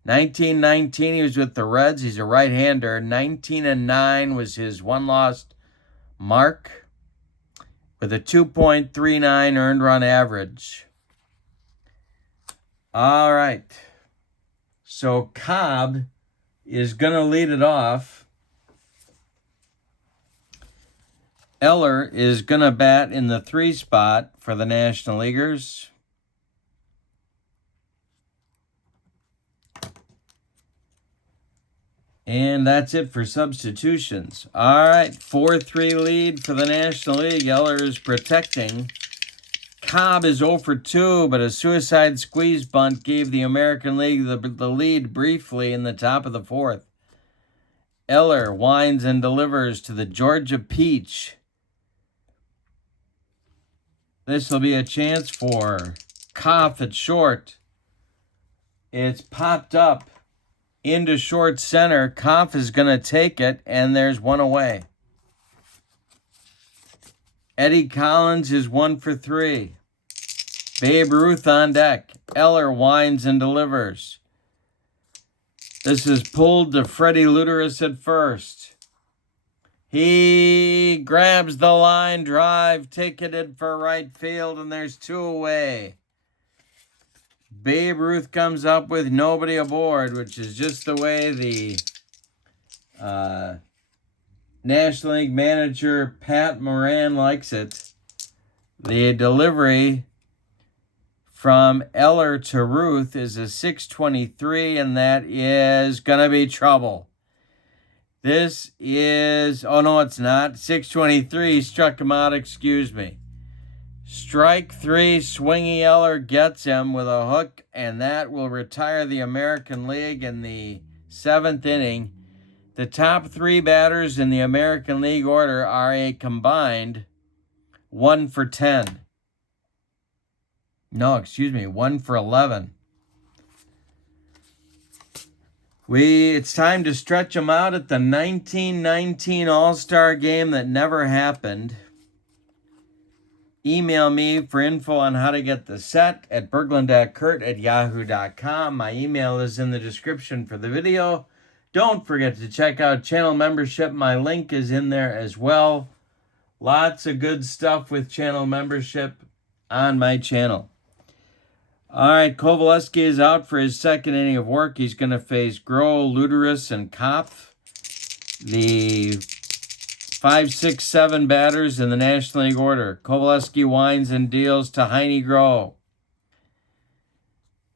1919, he was with the Reds. He's a right-hander. 19-9 was his one-loss mark with a 2.39 earned run average. All right. So Cobb is going to lead it off. Eller is going to bat in the 3 spot for the National Leaguers. And that's it for substitutions. All right, 4-3 lead for the National League. Eller is protecting. Cobb is 0 for 2, but a suicide squeeze bunt gave the American League the lead briefly in the top of the 4th. Eller winds and delivers to the Georgia Peach. This will be a chance for Koff at short. It's popped up into short center. Koff is going to take it, and there's one away. Eddie Collins is 1 for 3. Babe Ruth on deck. Eller winds and delivers. This is pulled to Freddie Luderus at first. He grabs the line drive, ticketed for right field, and there's 2 away. Babe Ruth comes up with nobody aboard, which is just the way the National League manager Pat Moran likes it. The delivery from Eller to Ruth is a 623, and that is going to be trouble. This is, oh no, it's not. 623, struck him out, excuse me. Strike 3, Swingy Eller gets him with a hook, and that will retire the American League in the 7th inning. The top 3 batters in the American League order are a combined 1 for 10. No, excuse me, 1 for 11. It's time to stretch them out at the 1919 All-Star Game that never happened. Email me for info on how to get the set at berglund.kurt@yahoo.com. My email is in the description for the video. Don't forget to check out channel membership. My link is in there as well. Lots of good stuff with channel membership on my channel. All right, Kovaleski is out for his 2nd inning of work. He's going to face Groh, Luderus, and Kopf, the 5, 6, 7 batters in the National League order. Kovaleski winds and deals to Heine Groh.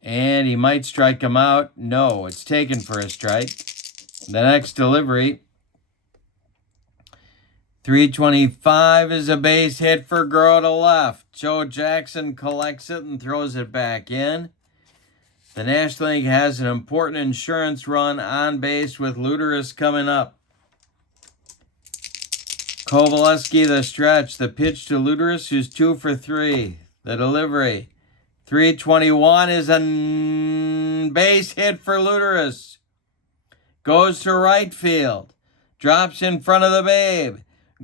And he might strike him out. No, it's taken for a strike. The next delivery, 325 is a base hit for Groh to left. Joe Jackson collects it and throws it back in. The National League has an important insurance run on base with Luderus coming up. Kovaleski the stretch. The pitch to Luderus, who's 2 for 3. The delivery, 321 is a base hit for Luderus. Goes to right field. Drops in front of the Babe.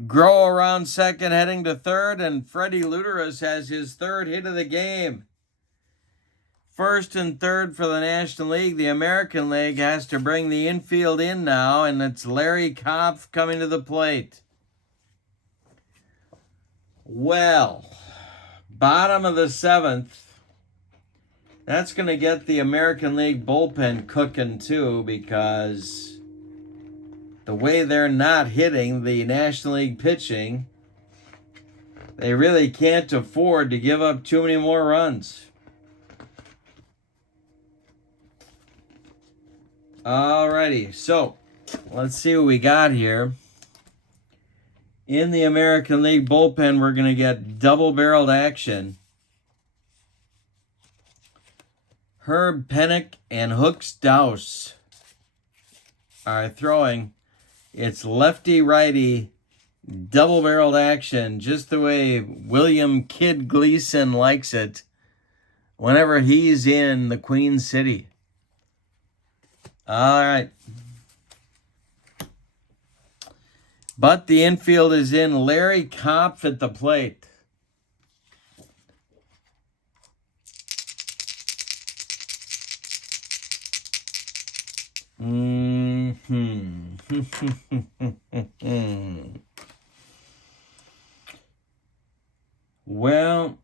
Groh around second, heading to third, and Freddie Luderus has his 3rd hit of the game. 1st and 3rd for the National League. The American League has to bring the infield in now, and it's Larry Kopf coming to the plate. Well, bottom of the 7th. That's going to get the American League bullpen cooking too, because the way they're not hitting the National League pitching, they really can't afford to give up too many more runs. Alrighty, so let's see what we got here. In the American League bullpen, we're going to get double-barreled action. Herb Pennock and Hooks Dowse are throwing. It's lefty-righty double-barreled action, just the way William Kid Gleason likes it whenever he's in the Queen City. All right. But the infield is in. Larry Kopf at the plate. Well,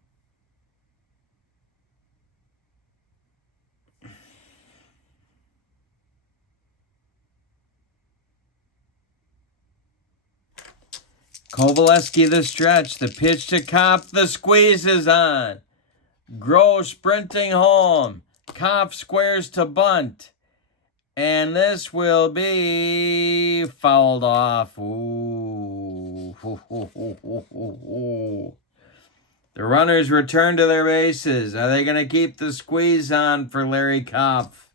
Kovaleski the stretch. The pitch to Kopf. The squeeze is on. Groh sprinting home. Kopf squares to bunt. And this will be fouled off. Ooh. The runners return to their bases. Are they going to keep the squeeze on for Larry Kopf?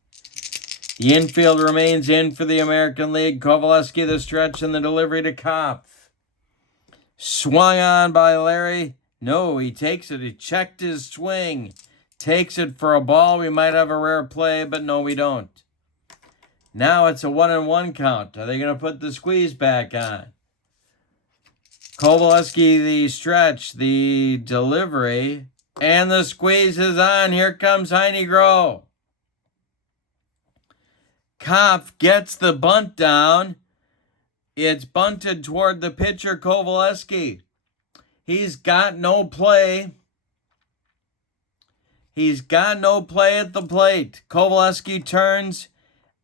The infield remains in for the American League. Kovaleski, the stretch, and the delivery to Kopf. Swung on by Larry. No, he takes it. He checked his swing. Takes it for a ball. We might have a rare play, but no, we don't. Now it's a 1-1 count. Are they going to put the squeeze back on? Kovaleski, the stretch, the delivery, and the squeeze is on. Here comes Heine Groh. Kopf gets the bunt down. It's bunted toward the pitcher, Kovaleski. He's got no play. He's got no play at the plate. Kovaleski turns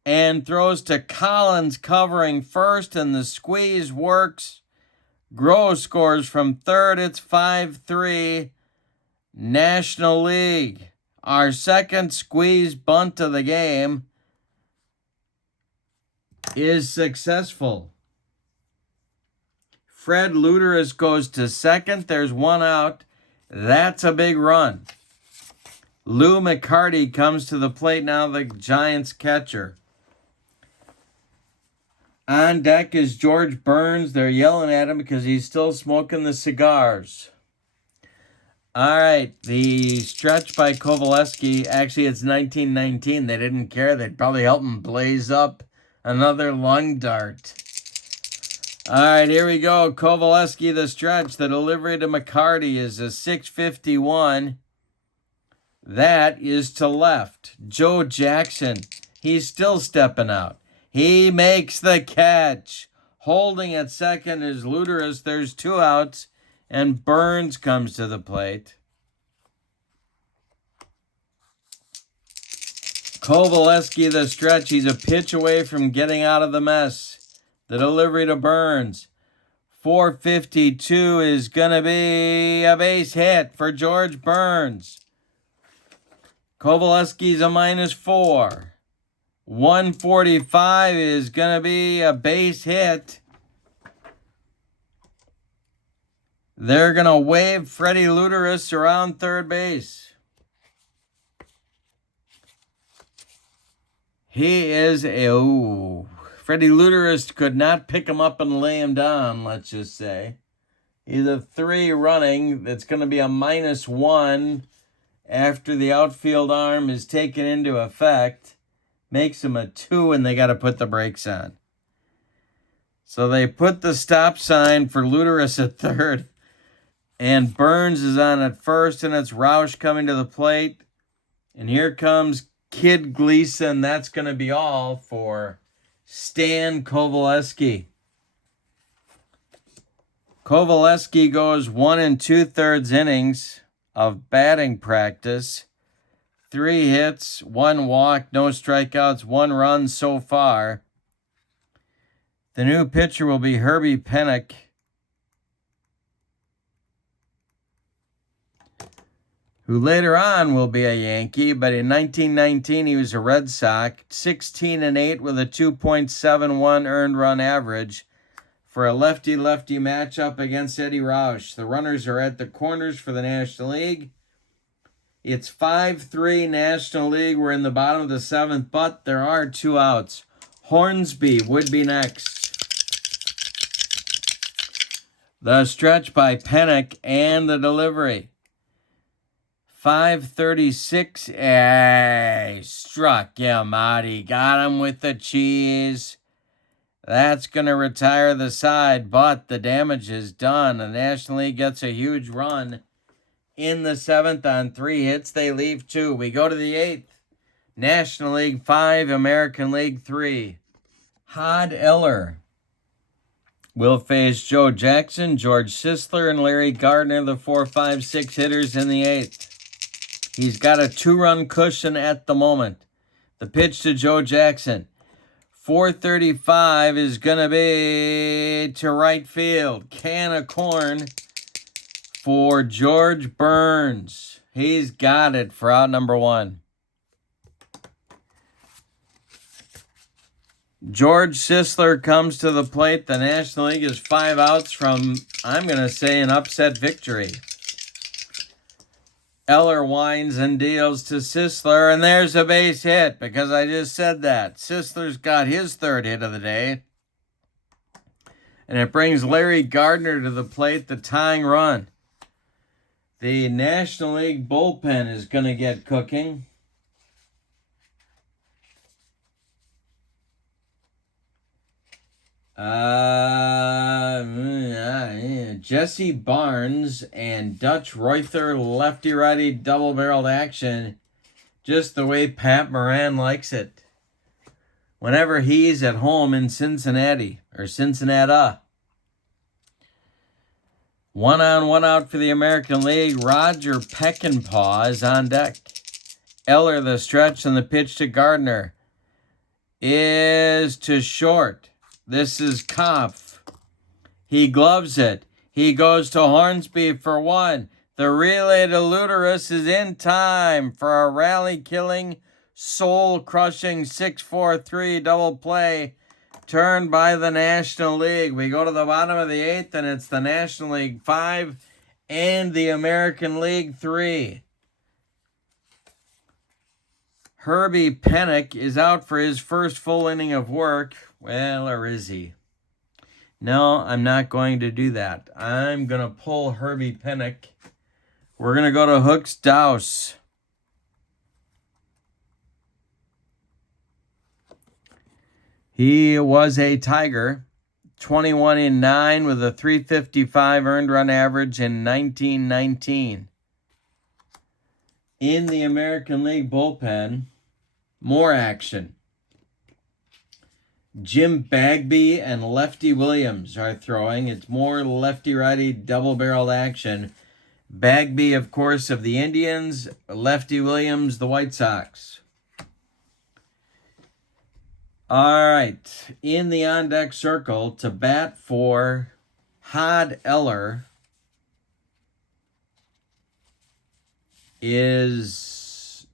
and throws to Collins covering first, and the squeeze works. Groh scores from third. It's 5-3. National League. Our second squeeze bunt of the game is successful. Fred Luderus goes to second. There's one out. That's a big run. Lou McCarty comes to the plate now, the Giants catcher. On deck is George Burns. They're yelling at him because he's still smoking the cigars. All right, the stretch by Kovaleski. Actually, it's 1919. They didn't care. They'd probably help him blaze up another lung dart. All right, here we go. Kovaleski, the stretch. The delivery to McCarty is a 651. That is to left. Joe Jackson, he's still stepping out. He makes the catch. Holding at second is Luderus. There's two outs, and Burns comes to the plate. Kovaleski, the stretch. He's a pitch away from getting out of the mess. The delivery to Burns. 452 is going to be a base hit for George Burns. Kovaleski's a -4. 145 is going to be a base hit. They're going to wave Freddie Luderus around third base. He is Freddie Luderus could not pick him up and lay him down, let's just say. He's a 3 running. That's going to be a -1 after the outfield arm is taken into effect. Makes him a 2, and they got to put the brakes on. So they put the stop sign for Luderus at third, and Burns is on at first, and it's Roush coming to the plate. And here comes Kid Gleason. That's going to be all for Stan Kovaleski. Kovaleski goes 1 2/3 innings of batting practice. 3 hits, 1 walk, no strikeouts, 1 run so far. The new pitcher will be Herbie Pennock. Who later on will be a Yankee, but in 1919 he was a Red Sox. 16-8 with a 2.71 earned run average for a lefty-lefty matchup against Eddie Roush. The runners are at the corners for the National League. It's 5-3 National League. We're in the bottom of the 7th, but there are 2 outs. Hornsby would be next. The stretch by Pennock and the delivery. 536. Struck him out. He got him with the cheese. That's going to retire the side, but the damage is done. The National League gets a huge run. In the 7th on 3 hits, they leave 2. We go to the 8th. National League 5, American League 3. Hod Eller will face Joe Jackson, George Sisler, and Larry Gardner, the 4, 5, 6 hitters in the 8th. He's got a 2-run cushion at the moment. The pitch to Joe Jackson. 435 is going to be to right field. Can of corn for George Burns. He's got it for out number 1. George Sisler comes to the plate. The National League is 5 outs from, I'm going to say, an upset victory. Eller winds and deals to Sisler, and there's a base hit because I just said that. Sisler's got his third hit of the day. And it brings Larry Gardner to the plate, the tying run. The National League bullpen is going to get cooking. Jesse Barnes and Dutch Reuther, lefty-righty double-barreled action, just the way Pat Moran likes it. Whenever he's at home in Cincinnati, or Cincinnati. 1 on, 1 out for the American League. Roger Peckinpah is on deck. Eller, the stretch and the pitch to Gardner, is to short. This is Kopf. He gloves it. He goes to Hornsby for one. The relay to Luderus is in time for a rally-killing, soul-crushing 6-4-3 double play turned by the National League. We go to the bottom of the 8th, and it's the National League 5 and the American League 3. Herbie Pennock is out for his first full inning of work. Well, or is he? No, I'm not going to do that. I'm going to pull Herbie Pennock. We're going to go to Hooks Douse. He was a Tiger, 21 in 9 with a .355 earned run average in 1919. In the American League bullpen, more action. Jim Bagby and Lefty Williams are throwing. It's more lefty-righty double-barreled action. Bagby, of course, of the Indians. Lefty Williams, the White Sox. All right. In the on-deck circle to bat for Hod Eller is,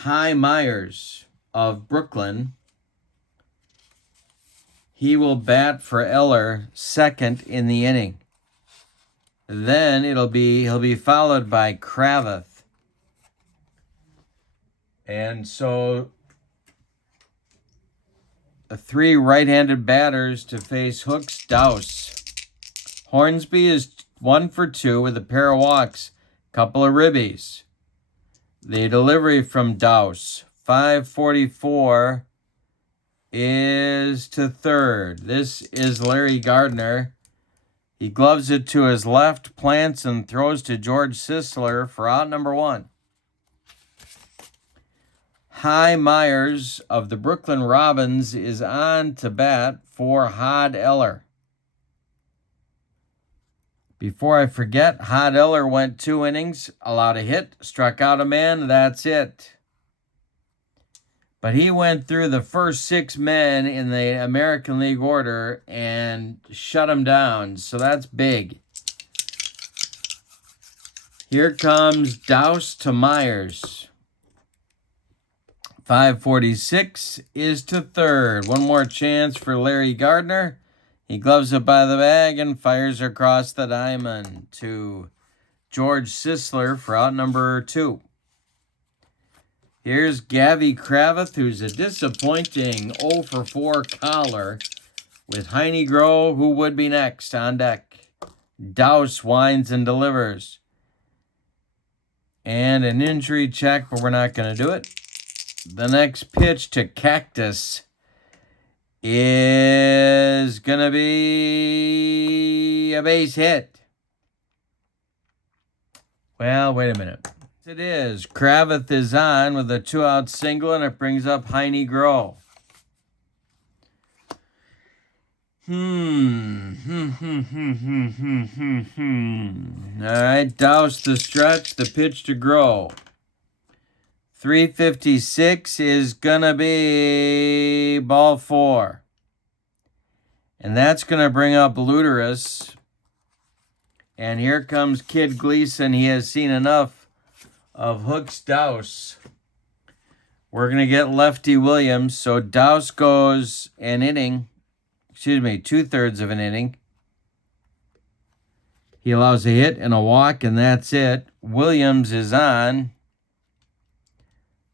Hy Myers of Brooklyn. He will bat for Eller second in the inning. Then he'll be followed by Kravitz. And so 3 right-handed batters to face Hooks Douse. Hornsby is 1 for 2 with a pair of walks, couple of ribbies. The delivery from Douse, 5:44, is to third. This is Larry Gardner. He gloves it to his left, plants, and throws to George Sisler for out number 1. Hy Myers of the Brooklyn Robins is on to bat for Hod Eller. Before I forget, Hod Eller went 2 innings, allowed a hit, struck out a man, that's it. But he went through the first 6 men in the American League order and shut them down, so that's big. Here comes Douse to Myers. 5:46 is to third. One more chance for Larry Gardner. He gloves it by the bag and fires across the diamond to George Sisler for out number 2. Here's Gavy Kravitz, who's a disappointing 0 for 4 collar, with Heine Groh, who would be next on deck. Douse winds and delivers. And an injury check, but we're not going to do it. The next pitch to Cactus is going to be a base hit. Well, wait a minute. It is. Kravitz is on with a 2-out single, and it brings up Heine Groh. All right, Douse the stretch, the pitch to Groh. 3:56 is going to be ball 4. And that's going to bring up Luderus. And here comes Kid Gleason. He has seen enough of Hooks Douse. We're going to get Lefty Williams. So Douse goes an inning. 2/3 of an inning. He allows a hit and a walk, and that's it. Williams is on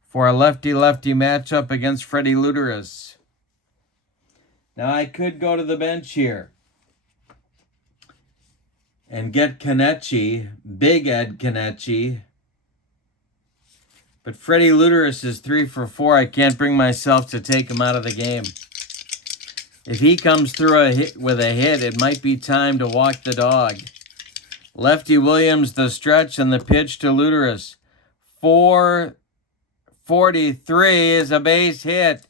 for a lefty-lefty matchup against Freddie Luteris. Now, I could go to the bench here and get Kenichi, Big Ed Kenichi. But Freddie Luteris is 3 for 4. I can't bring myself to take him out of the game. If he comes through with a hit, it might be time to walk the dog. Lefty Williams, the stretch, and the pitch to Luteris. 443 is a base hit.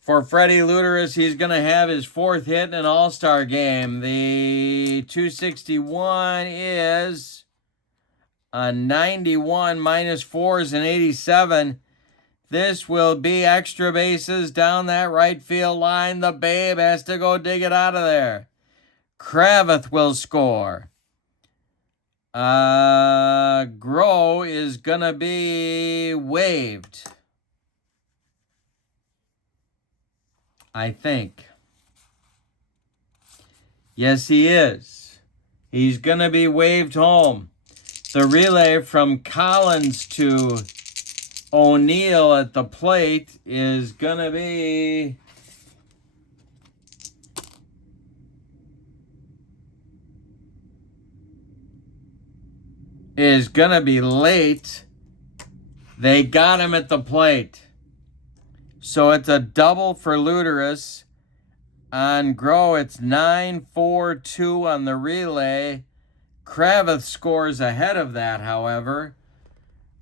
For Freddie Luteris, he's going to have his 4th hit in an All-Star game. The 261 is a 91 minus 4 is an 87. This will be extra bases down that right field line. The Babe has to go dig it out of there. Kravitz will score. Groh is going to be waived, I think. Yes, he is. He's going to be waved home. The relay from Collins to O'Neill at the plate is going to be late. They got him at the plate. So it's a double for Luteris. On Groh, it's 9-4-2 on the relay. Kravitz scores ahead of that, however.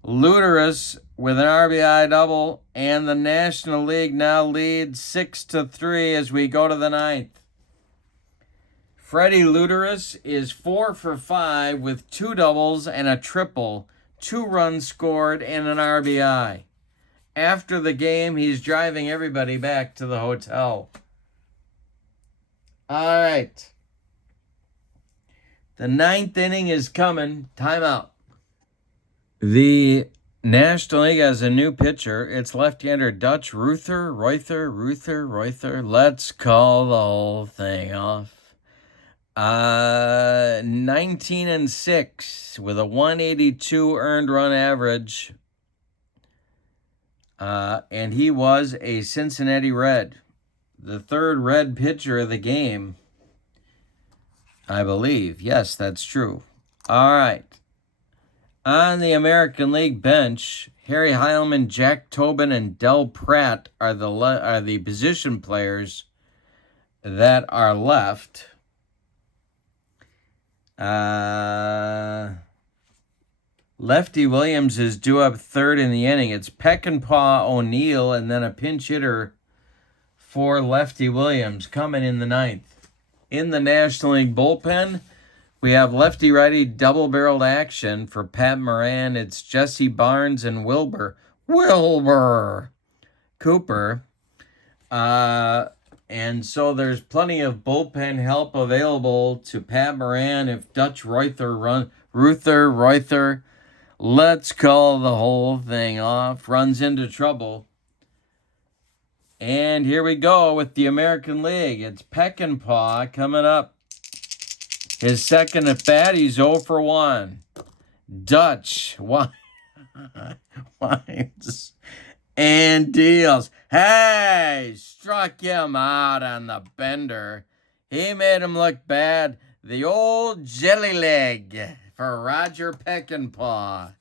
Luteris with an RBI double, and the National League now leads 6-3 as we go to the 9th. Freddie Luteris is 4 for 5 with 2 doubles and a triple, 2 runs scored, and an RBI. After the game, he's driving everybody back to the hotel. All right. The 9th inning is coming. Timeout. The National League has a new pitcher. It's left-hander Dutch Ruther. Let's call the whole thing off. 19-6 with a 182 earned run average. And he was a Cincinnati Red. The 3rd Red pitcher of the game, I believe. Yes, that's true. All right. On the American League bench, Harry Heilman, Jack Tobin, and Del Pratt are the position players that are left. Lefty Williams is due up 3rd in the inning. It's Peckinpah, O'Neill, and then a pinch hitter for Lefty Williams coming in the 9th. In the National League bullpen, we have lefty-righty double-barreled action for Pat Moran. It's Jesse Barnes and Wilbur Cooper. And so there's plenty of bullpen help available to Pat Moran if Dutch Ruther, let's call the whole thing off, runs into trouble. And here we go with the American League. It's Peckinpah coming up. His second at bat, he's 0 for 1. Dutch winds and deals. Hey, struck him out on the bender. He made him look bad. The old jelly leg for Roger Peckinpah.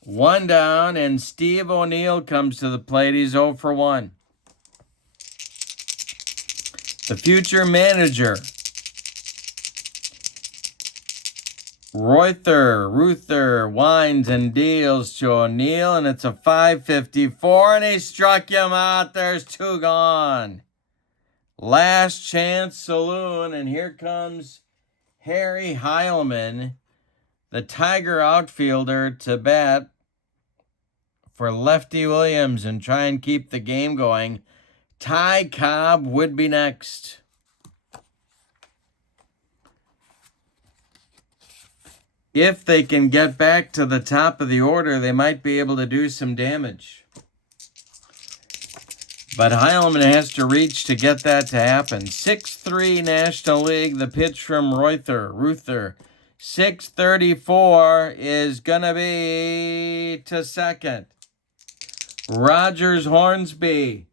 1 down, and Steve O'Neill comes to the plate. He's 0 for 1. The future manager, Ruther winds and deals to O'Neill, and it's a 5.54, and he struck him out. There's 2 gone. Last chance saloon, and here comes Harry Heilman, the Tiger outfielder, to bat for Lefty Williams and try and keep the game going. Ty Cobb would be next. If they can get back to the top of the order, they might be able to do some damage. But Heilman has to reach to get that to happen. 6-3 National League. The pitch from Ruther. 634 is going to be to second. Rogers Hornsby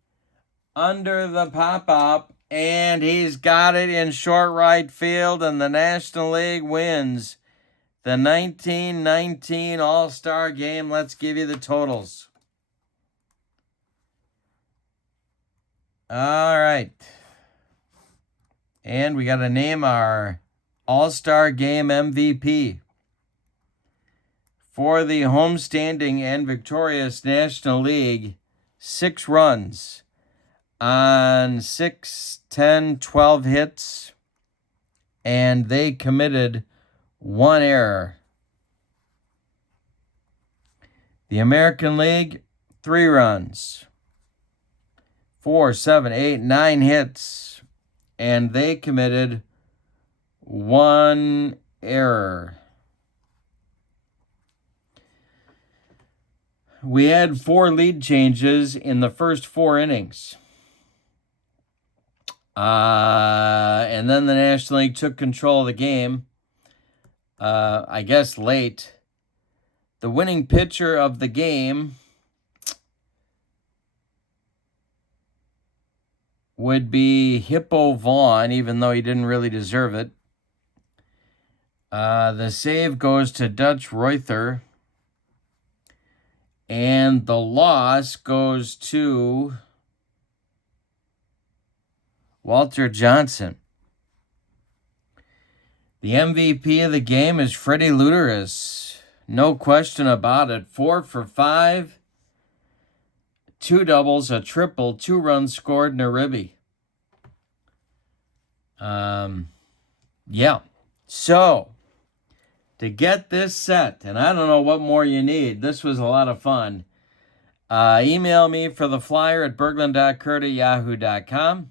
under the pop-up, and he's got it in short right field, and the National League wins the 1919 All-Star Game. Let's give you the totals. All right. And we got to name our All-Star Game MVP. For the homestanding and victorious National League, 6 runs on 6, 10, 12 hits, and they committed 1 error. The American League, 3 runs, 4, 7, 8, 9 hits, and they committed 1 error. We had 4 lead changes in the first 4 innings. And then the National League took control of the game, I guess late. The winning pitcher of the game would be Hippo Vaughn, even though he didn't really deserve it. The save goes to Dutch Reuter. And the loss goes to Walter Johnson. The MVP of the game is Freddie Luteris. No question about it. 4 for 5. 2 doubles, a triple, 2 runs scored, and a ribby. Yeah. So, to get this set, and I don't know what more you need, this was a lot of fun. Email me for the flyer at berglund.kurt@yahoo.com.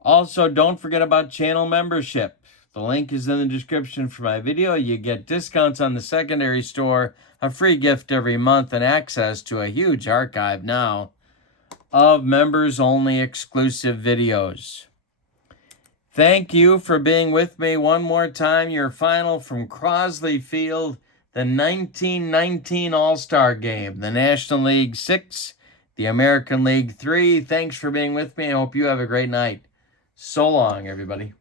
Also, don't forget about channel membership. The link is in the description for my video. You get discounts on the secondary store, a free gift every month, and access to a huge archive now of members-only exclusive videos. Thank you for being with me one more time. Your final from Crosley Field, the 1919 All-Star Game. The National League 6, the American League 3. Thanks for being with me. I hope you have a great night. So long, everybody.